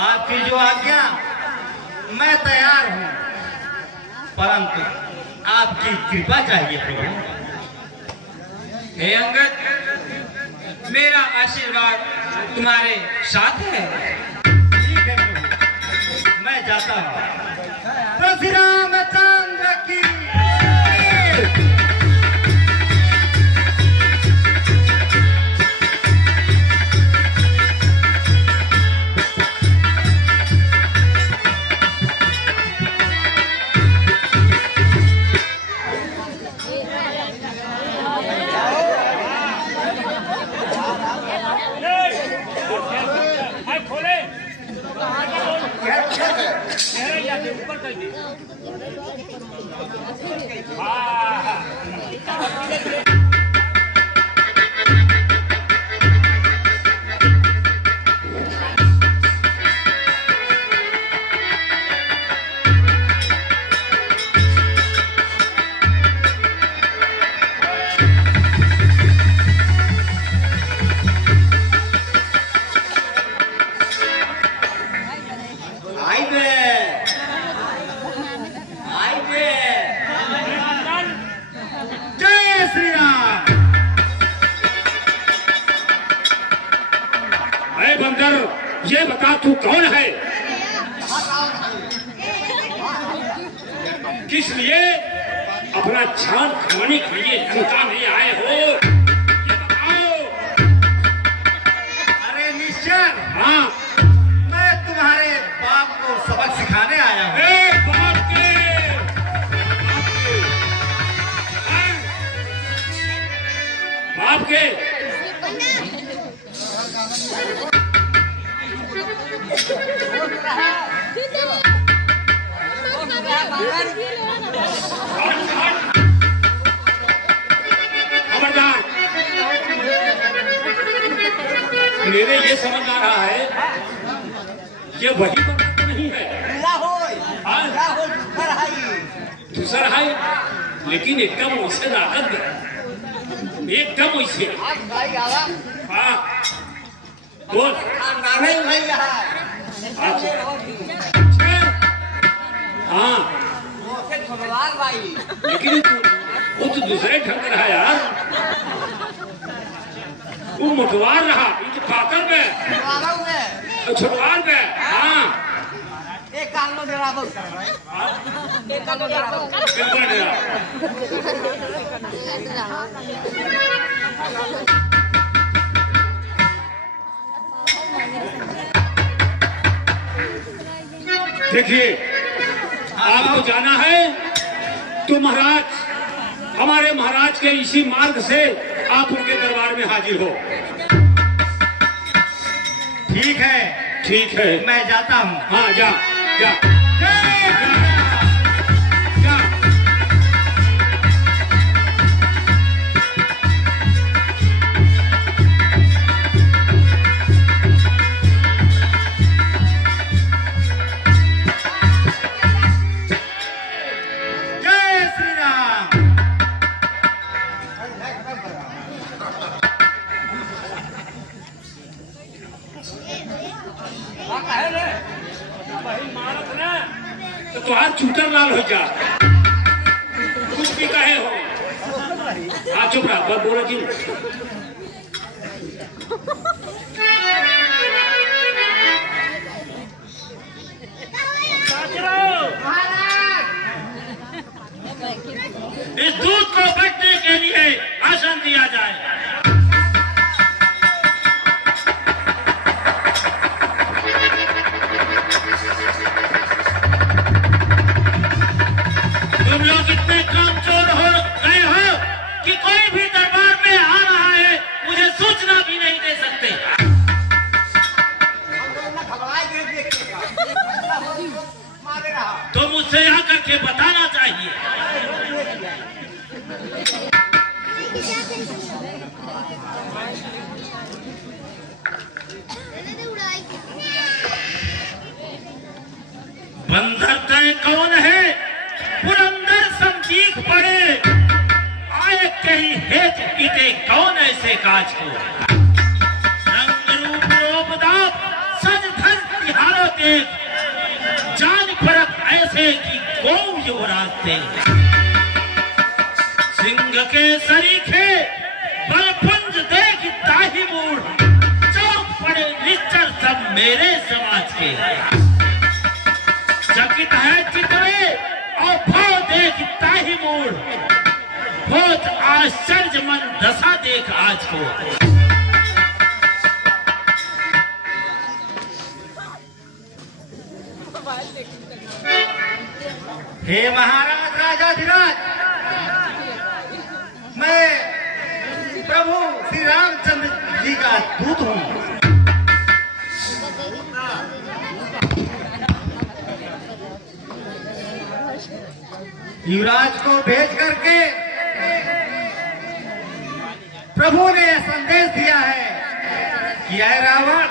आपकी जो आज्ञा मैं तैयार हूं, परंतु आपकी कृपा चाहिए प्रभु। हे अंगद, मेरा आशीर्वाद तुम्हारे साथ है। ठीक है प्रभु, मैं जाता हूं। तो श्री रामचंद्र की ये बता तू कौन है, किस लिए अपना जान खाने के लिए लंका में आए हो, ये बताओ। अरे निश्चर, हाँ, मैं तुम्हारे बाप को सबक सिखाने आया हूँ। बाप के बाप के खबरदार, मेरे ये समझ आ रहा है ये वही पर्वत नहीं है, दूसरा है, लेकिन एकदम वैसे ताकत है, एकदम वैसे। हाँ बोल। हाँ लेकिन वो तो दूसरे ढंग रहा यार, वो मोटवार रहा, ये पाकर में छोटवार में। हाँ एक काम लो जरा बोल, एक काम लो जरा बोल, बिल्कुल डेरा। देखिए, आपको जाना है तो महाराज, हमारे महाराज के इसी मार्ग से आप उनके दरबार में हाजिर हो। ठीक है, ठीक है, मैं जाता हूँ। हाँ जा जा, जा। तो तुहार चूटर लाल हो जा, कुछ भी कहे हो। हाँ चुप रहा, बस बोलो जी। इस दूध को बटने के लिए आसन दिया जाए। तुम लोग इतने कामचोर हो गए हो कि कोई भी दरबार में आ रहा है मुझे सूचना भी नहीं दे सकते। तो मुझसे आकर के बताना चाहिए। बंदर तय कौन है पुरंदर संदीख पड़े आए कहीं हेत पीते कौन ऐसे काज को रंग रूप रोबदाब सज धज तिहारो देख जान परख ऐसे की गौ युवराज थे सिंह के सरीखे बलपुंज देख ताही मूड चौक पड़े निच्चर सब मेरे समाज के चकित है चितवे और भाव देख ताही मूड बहुत आश्चर्य मन दशा देख आज को हे महाराज राजाधिराज, मैं प्रभु श्री रामचंद्र जी का दूत हूँ। युवराज को भेज करके प्रभु ने यह संदेश दिया है कि यह रावण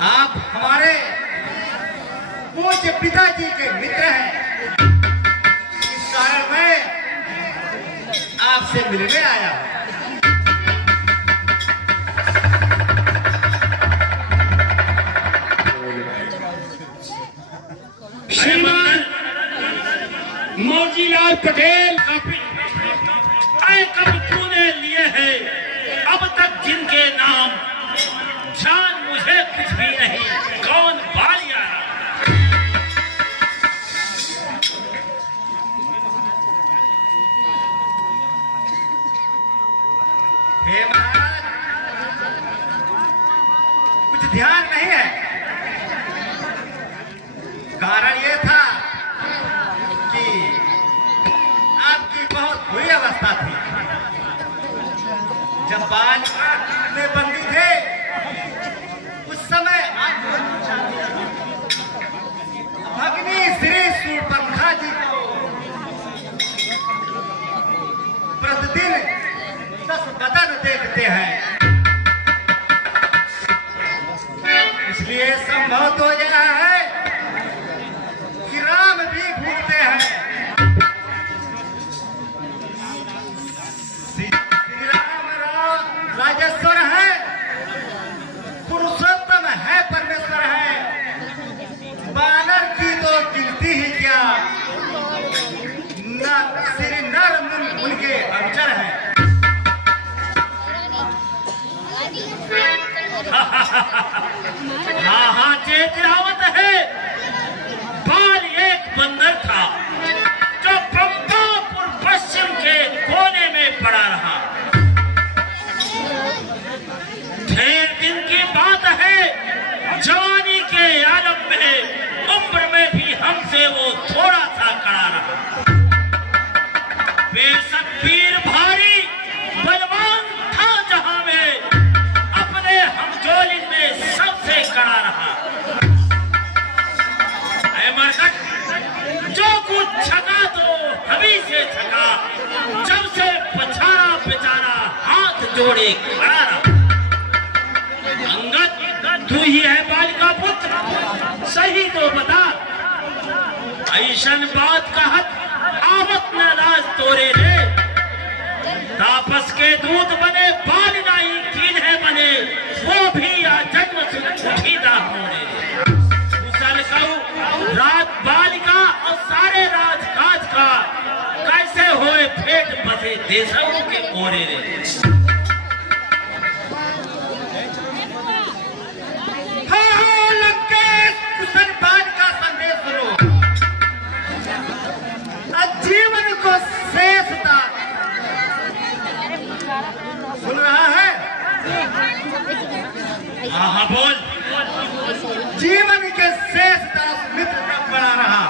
आप हमारे पूज्य पिताजी के मित्र हैं, इस कारण मैं आपसे मिलने आया हूं। श्रीमान मौजीलाल पटेल कब तूने लिए हैं अब तक जिनके नाम जान मुझे कुछ भी नहीं कौन बालिया हे महाराज, कुछ ध्यान नहीं है। कारण ये था कि आपकी बहुत बुरी अवस्था थी। जब बाल में बंदी थे उस समय भगनी श्री सूर्पंखा जी को प्रतिदिन 10 बदन देखते हैं, इसलिए संभव तो यह है कि राम भी भूलते हैं। श्री राम राजेश्वर है, पुरुषोत्तम है, परमेश्वर है। बानर की तो गिनती ही क्या, श्री नर उनके अक्षर है। हाँ हाँ चेतरावत है। बाल एक बंदर था जो पंपापुर पश्चिम के कोने में पड़ा रहा। ढेर दिन की बात है, जवानी के आलम में उम्र में भी हमसे वो थोड़ा सा कड़ा रहा। बेशक वीर भारी बलवान था जहां में अपने हमजोली में सबसे कड़ा रहा। जो कुछ छका तो हमी से छका, जब से पछाड़ा बेचारा हाथ जोड़े खड़ा रहा। अंगद तू ही है बालिका पुत्र, सही तो बता। ऐसन बात कहत आवत न राज तोरे रे, तापस के दूध बने बाल नहीं कीन है बने, वो भी आ जन्म सुन उठीदा होने रात बालिका और सारे राजकाज का कैसे होए फेट बसे देशों के ओरे रे। लंकेश कुशल बात का संदेश सुनो, जीवन को शेषता सुन रहा है। हाँ हाँ बोल। जीवन के शेषता मित्र तक बना रहा।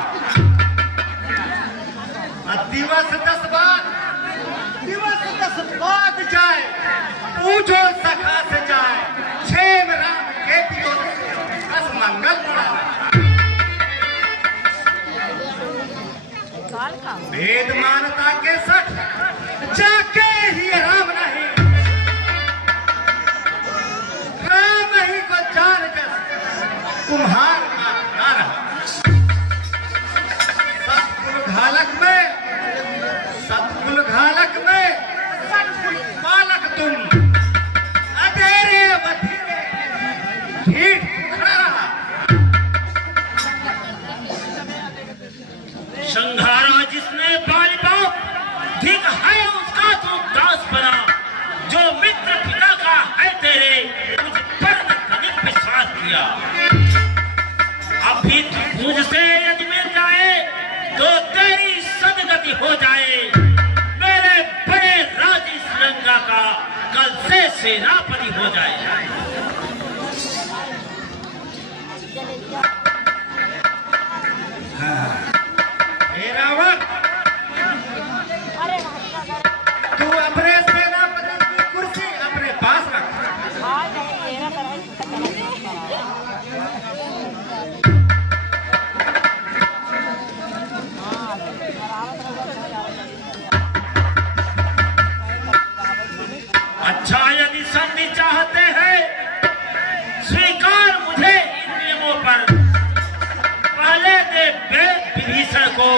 दिवस 10 बाद जाए, पूछो सखा से जाए, क्षेम राम के पियो मंगल पड़ा। ढीठ खड़ा रहा। संघारा जिसने बालिका ठीक है उसका तो दास बना, जो मित्र पिता का है तेरे तुझ पर कनिक विश्वास किया। अभी मुझसे यदि मिल जाए तो तेरी सदगति हो जाए। मेरे बड़े राज श्रीलंका का कल से सेनापति हो जाए। रावण, तू अपने सेनापति की कुर्सी अपने पास रख। अच्छा, यदि संधि चाहते हैं स्वीकार मुझे इन नियमों पर। पहले दे विभीषण को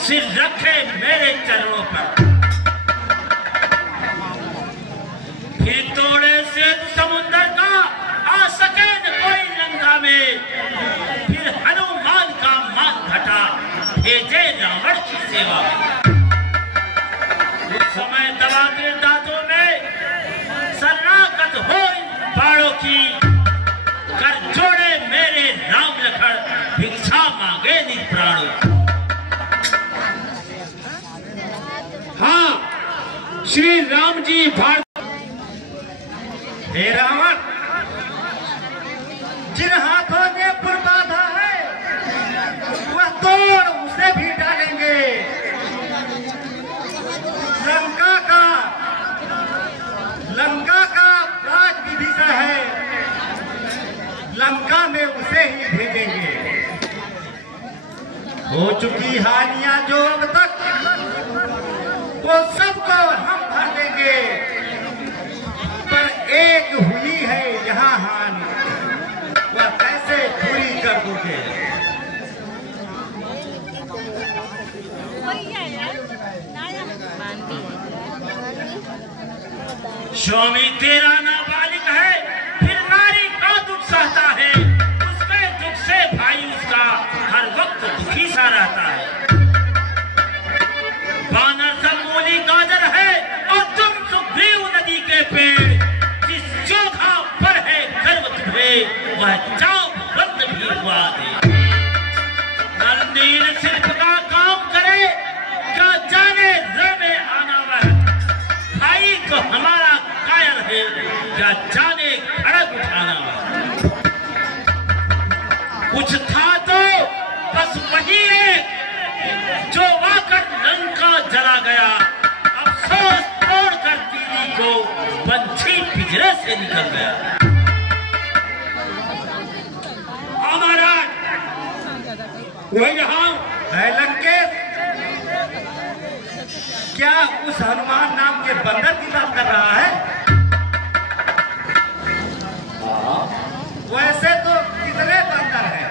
सिर रखे मेरे चरणों पर, फिर तोड़े से समुद्र का आ सके न कोई लंका में। फिर हनुमान का मान घटा भेजे रावण की सेवा में। उस समय दबा के दांतों में शरणागत हो इन बाणों की। कर जोड़े मेरे राम लखन भिक्षा मांगे निज प्राणों। हाँ, श्री राम जी भारत। हे रावण, जिन हाथों ने पुल बांधा है वह तोड़ उसे भी डालेंगे। लंका का राज विभीषण है, लंका में उसे ही भेजेंगे। हो चुकी हानियां जो अब तक वो सबको हम भर देंगे, पर एक हुई है यहाँ हानि, वह कैसे पूरी कर दोगे? स्वामी तेरा नाबालिग है, फिर नारी का दुख सहता है। उसके दुख से भाई उसका हर वक्त दुखी सा रहता है। बानर सब मूली गाजर है और तुम सुग्रीव नदी के पेड़। जिस चौथा पर है गर्व तुम्हें वह चाप बंद भी हुआ दे। नंदीन शिल्प का काम करे क्या जाने में आना वह। भाई तो हमारा कायर है क्या जाने खड़क उठाना वह। कुछ था तो बस वही है जो वाकर लंका जला गया। अफसोस तोड़कर तीली को पंछी पिंजरे से निकल गया। हमारा वही यहाँ है लंकेश, क्या उस हनुमान नाम के बंदर की बात कर रहा है? वैसे तो कितने बंदर हैं,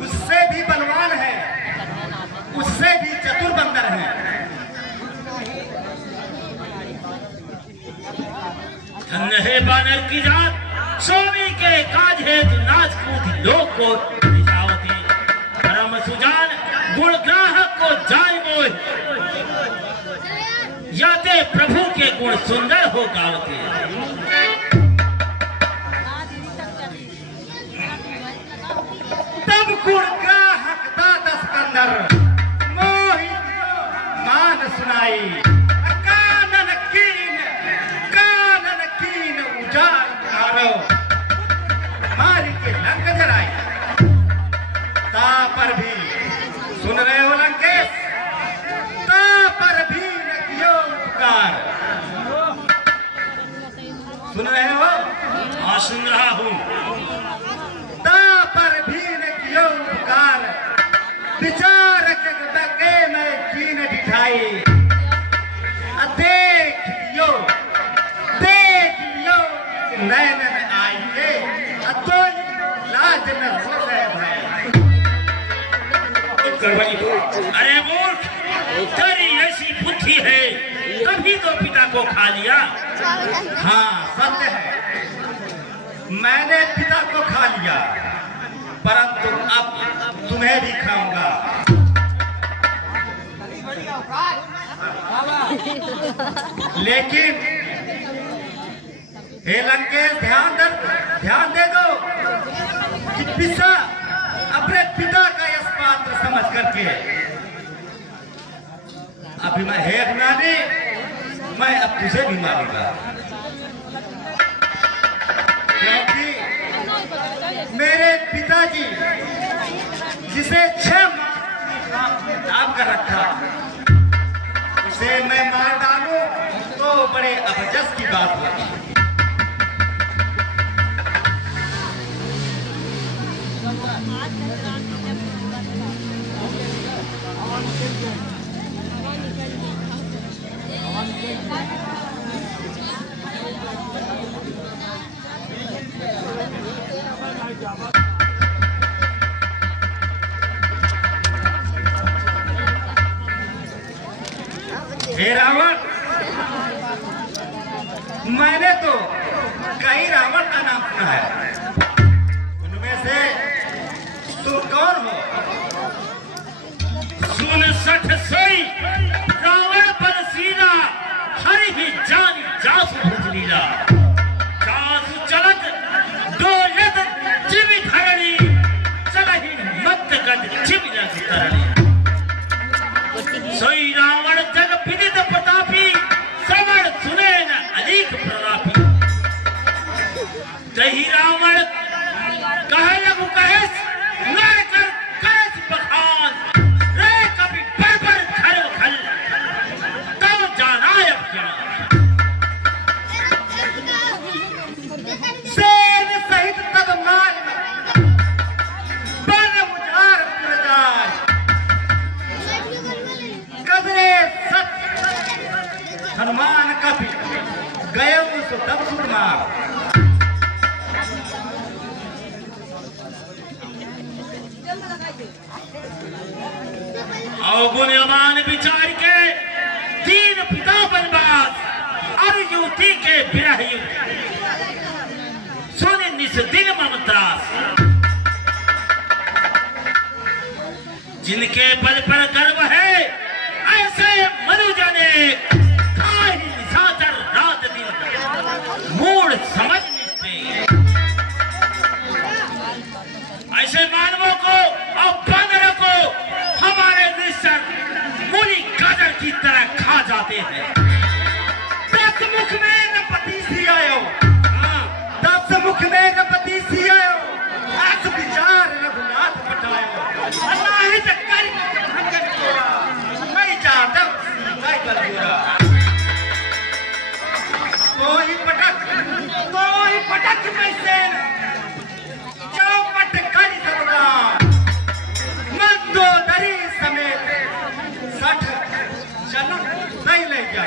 उससे भी बलवान है, उससे भी चतुर बंदर है। धन्य है बानर की जात, स्वामी के काज है नाच कूद लोग को दिखावती। परम सुजान गुण ग्राहक को जाय मोह, याते प्रभु के गुण सुंदर हो गावते। तब गुण ग्राहक दादस कंदर मोहि मान सुनाई। कानन कीन उजाड़ मारो, मारी के लंक जराई। ता पर भी सुन रहे हो लंकेश, ता पर भी न कियो उपकार। सुन रहे हो? हाँ, सुन रहा हूँ। ता पर भी न कियो उपकार, विचार के मैं कीन दिखाई। देख लियो नैनन आइए, तो लाज न हो गए भाई। अरे मूर्ख, तेरी ऐसी बुद्धि है, कभी तो पिता को खा लिया? हाँ सत्य है, मैंने पिता को खा लिया, परंतु अब तुम्हें भी खाऊंगा। लेकिन हे लंकेश, ध्यान दे दो कि पिता अपने पिता का यश पात्र समझ करके अभी मैं हे अभिमानी, मैं अब तुझे भी मारूंगा, क्योंकि मेरे पिताजी जिसे 6 माह नाम कर रखा, उसे मैं मार डालूं तो बड़े अपजस की बात होगी। हे रावण, मैंने तो कई रावण का नाम सुना है, उनमें से तुम कौन हो? सुन सठ सोई रावण बरसीला, हरि ही जानी जासु भुजलीला, जासु चलत डोलत जिमि धरणी, चलहि मत गज जिमि रस तरणी। सोई रावण जग विदित प्रतापी, श्रवण सुने न अनेक प्रतापी। जही रावण कह लगु कहेस, नर कर करेस बखान, रे कभी बरबर धर्म खल, तब जानाय अब ज्ञान। सेन सहित तब मान बन मुझार प्रजार, कदरे सत हनुमान कपि गए सो तब सुकुमार। अवगुण्यमान विचार के दीन पिता बनवास, और युवती के विरह युग सुन निस दिन मम त्रास। जिनके बल पर गर्व है ऐसे मनुजा ने, खाही निशाचर रात दिन मूड समझ निष्ठे। ऐसे मानवों को और बानरों को हमारे निश्चर मूली गाजर की तरह खा जाते हैं। 10 मुख में नपति सियायो, 10 मुख में नपति सियायो, आज विचार रघुनाथ पटायो। अल्लाह ही चक्कर भंगन जोड़ा, मैं जादव मैं बलजोड़ा। कोई पटक में सेन, चौपट करी सरुदान, मंदोदरी समेत 60 जनम नहीं ले जा।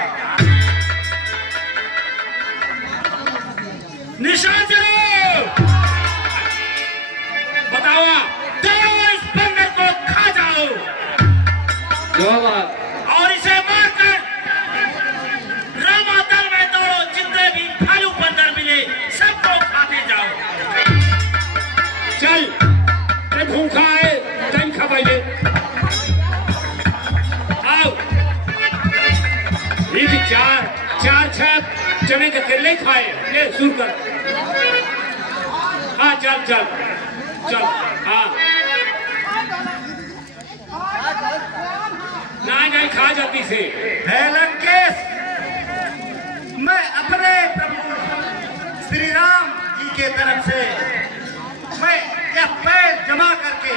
निशाचरों, बताओ, जाओ इस बंदर को खा जाओ, और इसे मारकर रामातल में दौड़ो, जितने भी भालू बंदर मिले सबको खाते जाओ। चल, मैं भूखा है, टाइम खा पाइए। आओ, एक 4 चने के केले खाए, ले शुरू कर। हाँ चल, हाँ नहीं खा जाती से। है लंकेश, मैं अपने प्रभु श्री राम जी के तरफ से मैं यह पैर जमा करके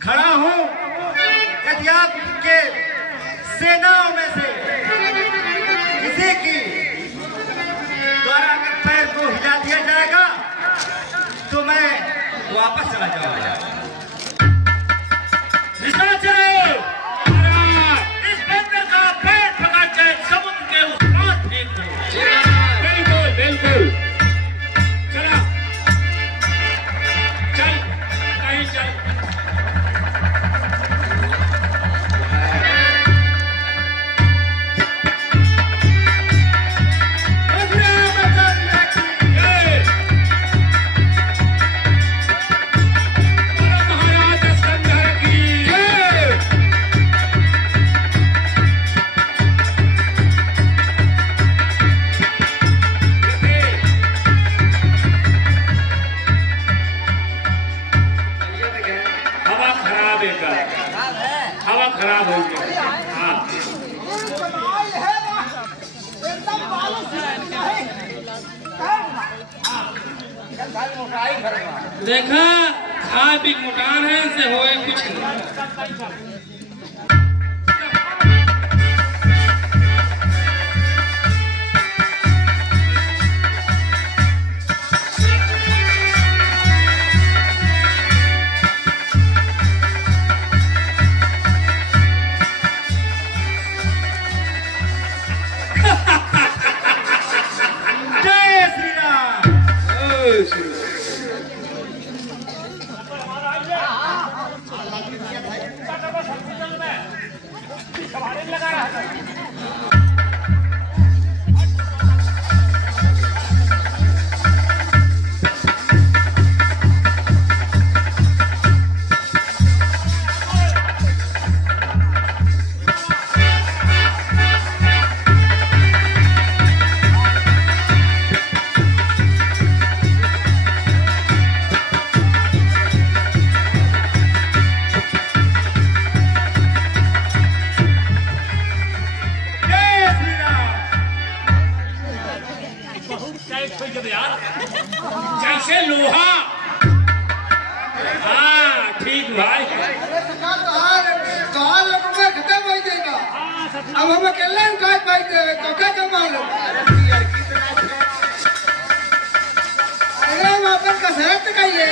खड़ा हूं। यदि आपके सेनाओं में से किसी की द्वारा अगर पैर को हिला दिया जाएगा तो मैं वापस चला जाऊंगा। निशाचरों, इस बंदर का पैर पकड़ कर समुद्र के उस पार फेंक दो। बिल्कुल चला, चल कहीं चल। देखा खा पी मोटान है इनसे होए कुछ नहीं। जैसे लोहा। हाँ ठीक भाई। खत्म हो जाएगा। अब हम अकेले उठा पाएंगे तो क्या मालूम। अरे वहाँ पर कसरत का ये।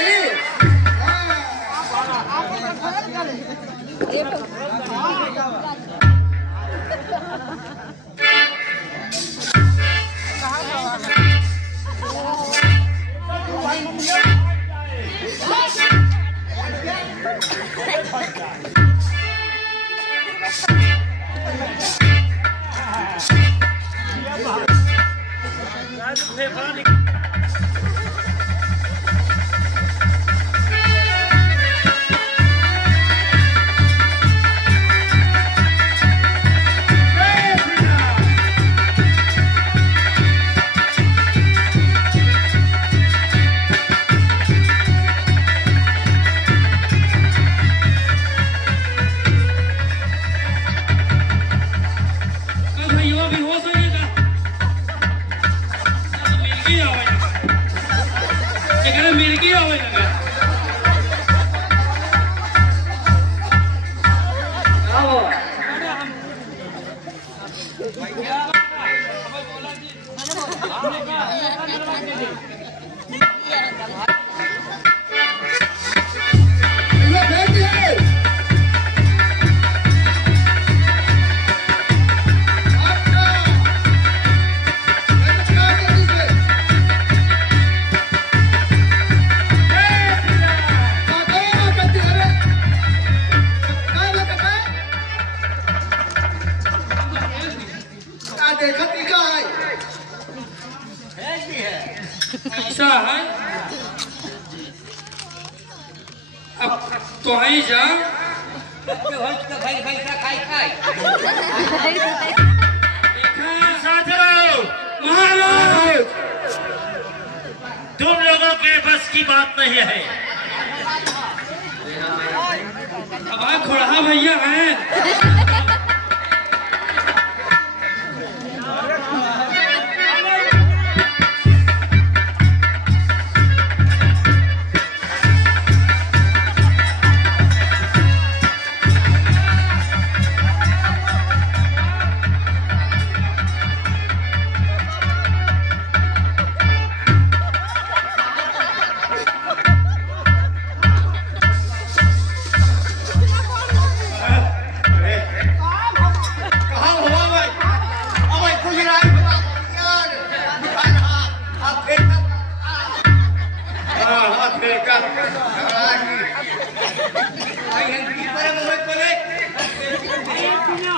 ऐसा है अब तो आई जा महाराज तुम लोगों के बस की बात नहीं है। अब खोड़ा भैया हैं।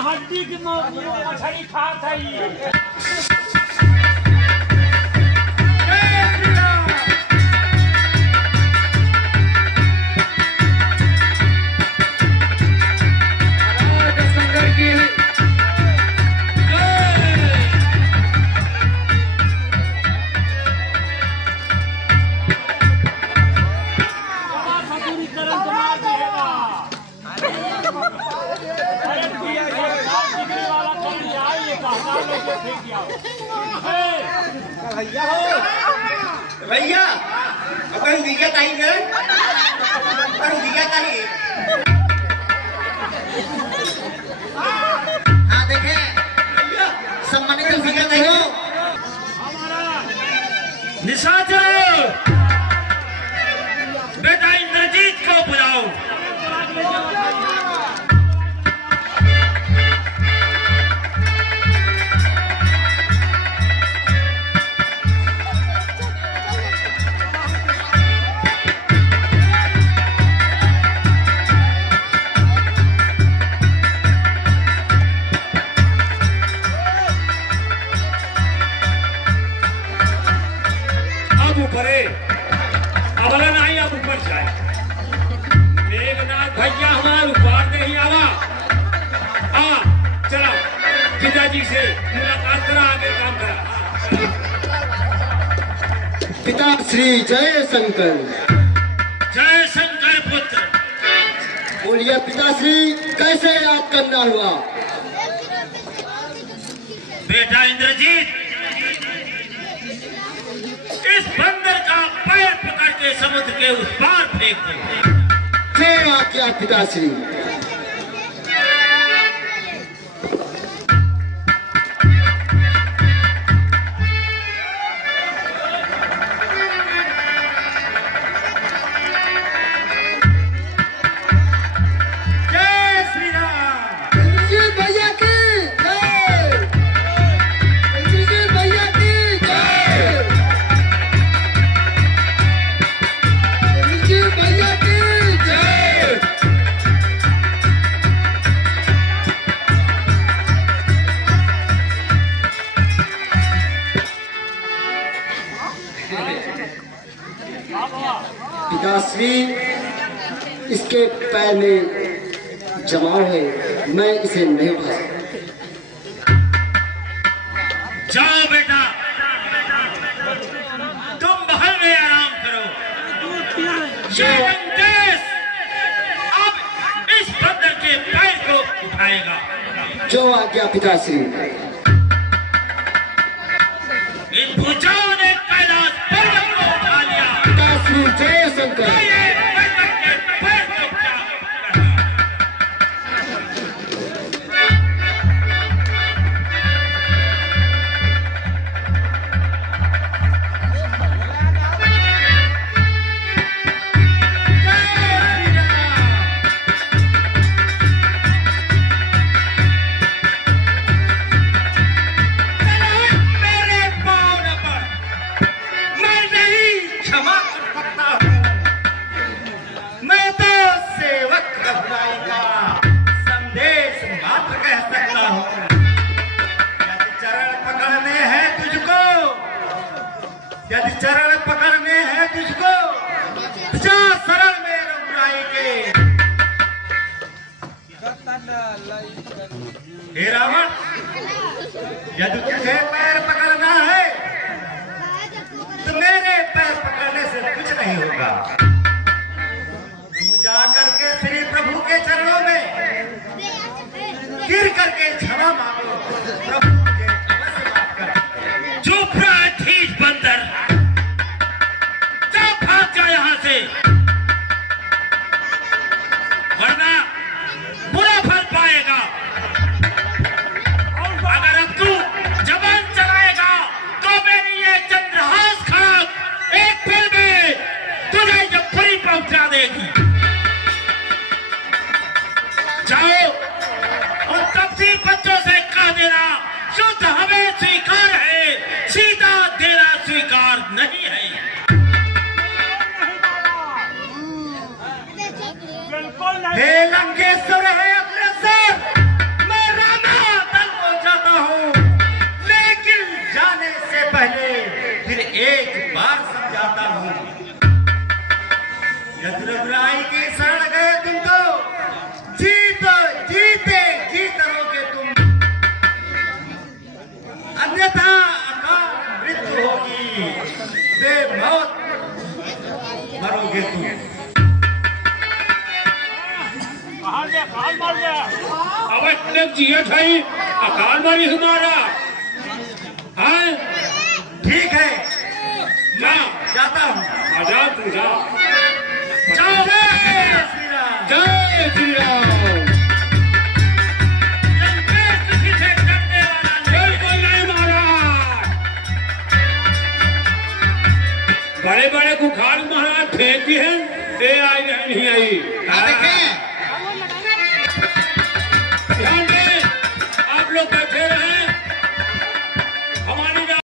हड्डी की मछली खात है। भैया कहीं दिया कहीं गए कहीं दिया कहीं हाँ देखे सम्मानित संगत हो निशाचर बेटा इंद्रजीत को बुलाओ। भैया हमारा उपहार नहीं आवा। चला पिताजी से मुलाकात करा, आगे काम करा। पिता श्री जय शंकर। जय शंकर पुत्र। बोलिए पिताश्री, कैसे याद करना हुआ? बेटा इंद्रजीत, इस बंदर का पैर पकड़ के समुद्र के उस पार फेंक दो। क्या क्या पिताश्री? पिताश्री, इसके पैर में जमाव है, मैं इसे नहीं उठा सकता। जाओ बेटा, तुम महल में आराम करो। ये लंकेश अब इस बंदर के पैर को उठाएगा। जो आज्ञा पिताश्री। इन भुजाओं ने कैलाश पर्वत को उठा लिया। पिताश्री जय शंकर। यदि चरण पकड़ने हैं तुझको, जा शरण में रघुराई के। हे रावण, यदि तुझे पैर पकड़ना है तो मेरे पैर पकड़ने से कुछ नहीं होगा। तू जा करके श्री प्रभु के चरणों में गिर करके क्षमा मांगो, प्रभु के अवश्य माफ कर। चुप रहा ठीक बंदर, जा भाग जा यहाँ से, वरना बुरा फल पाएगा। अगर अब तू जबान चलाएगा तो मेरी ये चंद्रहास खाक एक पल में तुझे जफरी पहुंचा देगी। जाओ और तपसी बच्चों से कह देना, शुद्ध हमें स्वीकार है, सीधा देना स्वीकार नहीं है। हे लंकेश्वर है अग्रसर, मैं रामा दल को जाता हूँ, लेकिन जाने से पहले फिर एक बार समझाता हूँ। यदि रघुराई की शरण गए तुम तो जीते जीत रहोगे तुम, अन्यथा अकाल मृत्यु होगी, बेमौत मरोगे तुम। अब इतने जिया ठाई अकाल मारी हमारा। हाँ ठीक है, जा जाता हूँ। आजा तू जा। जाओ। जय श्री राम। जय श्री राम। लंकेश किसी से डरने वाला नहीं। बिल्कुल नहीं महाराज। बड़े बड़े गुखार महाराज फेंक दिए हैं, ये आई नहीं आई। देखें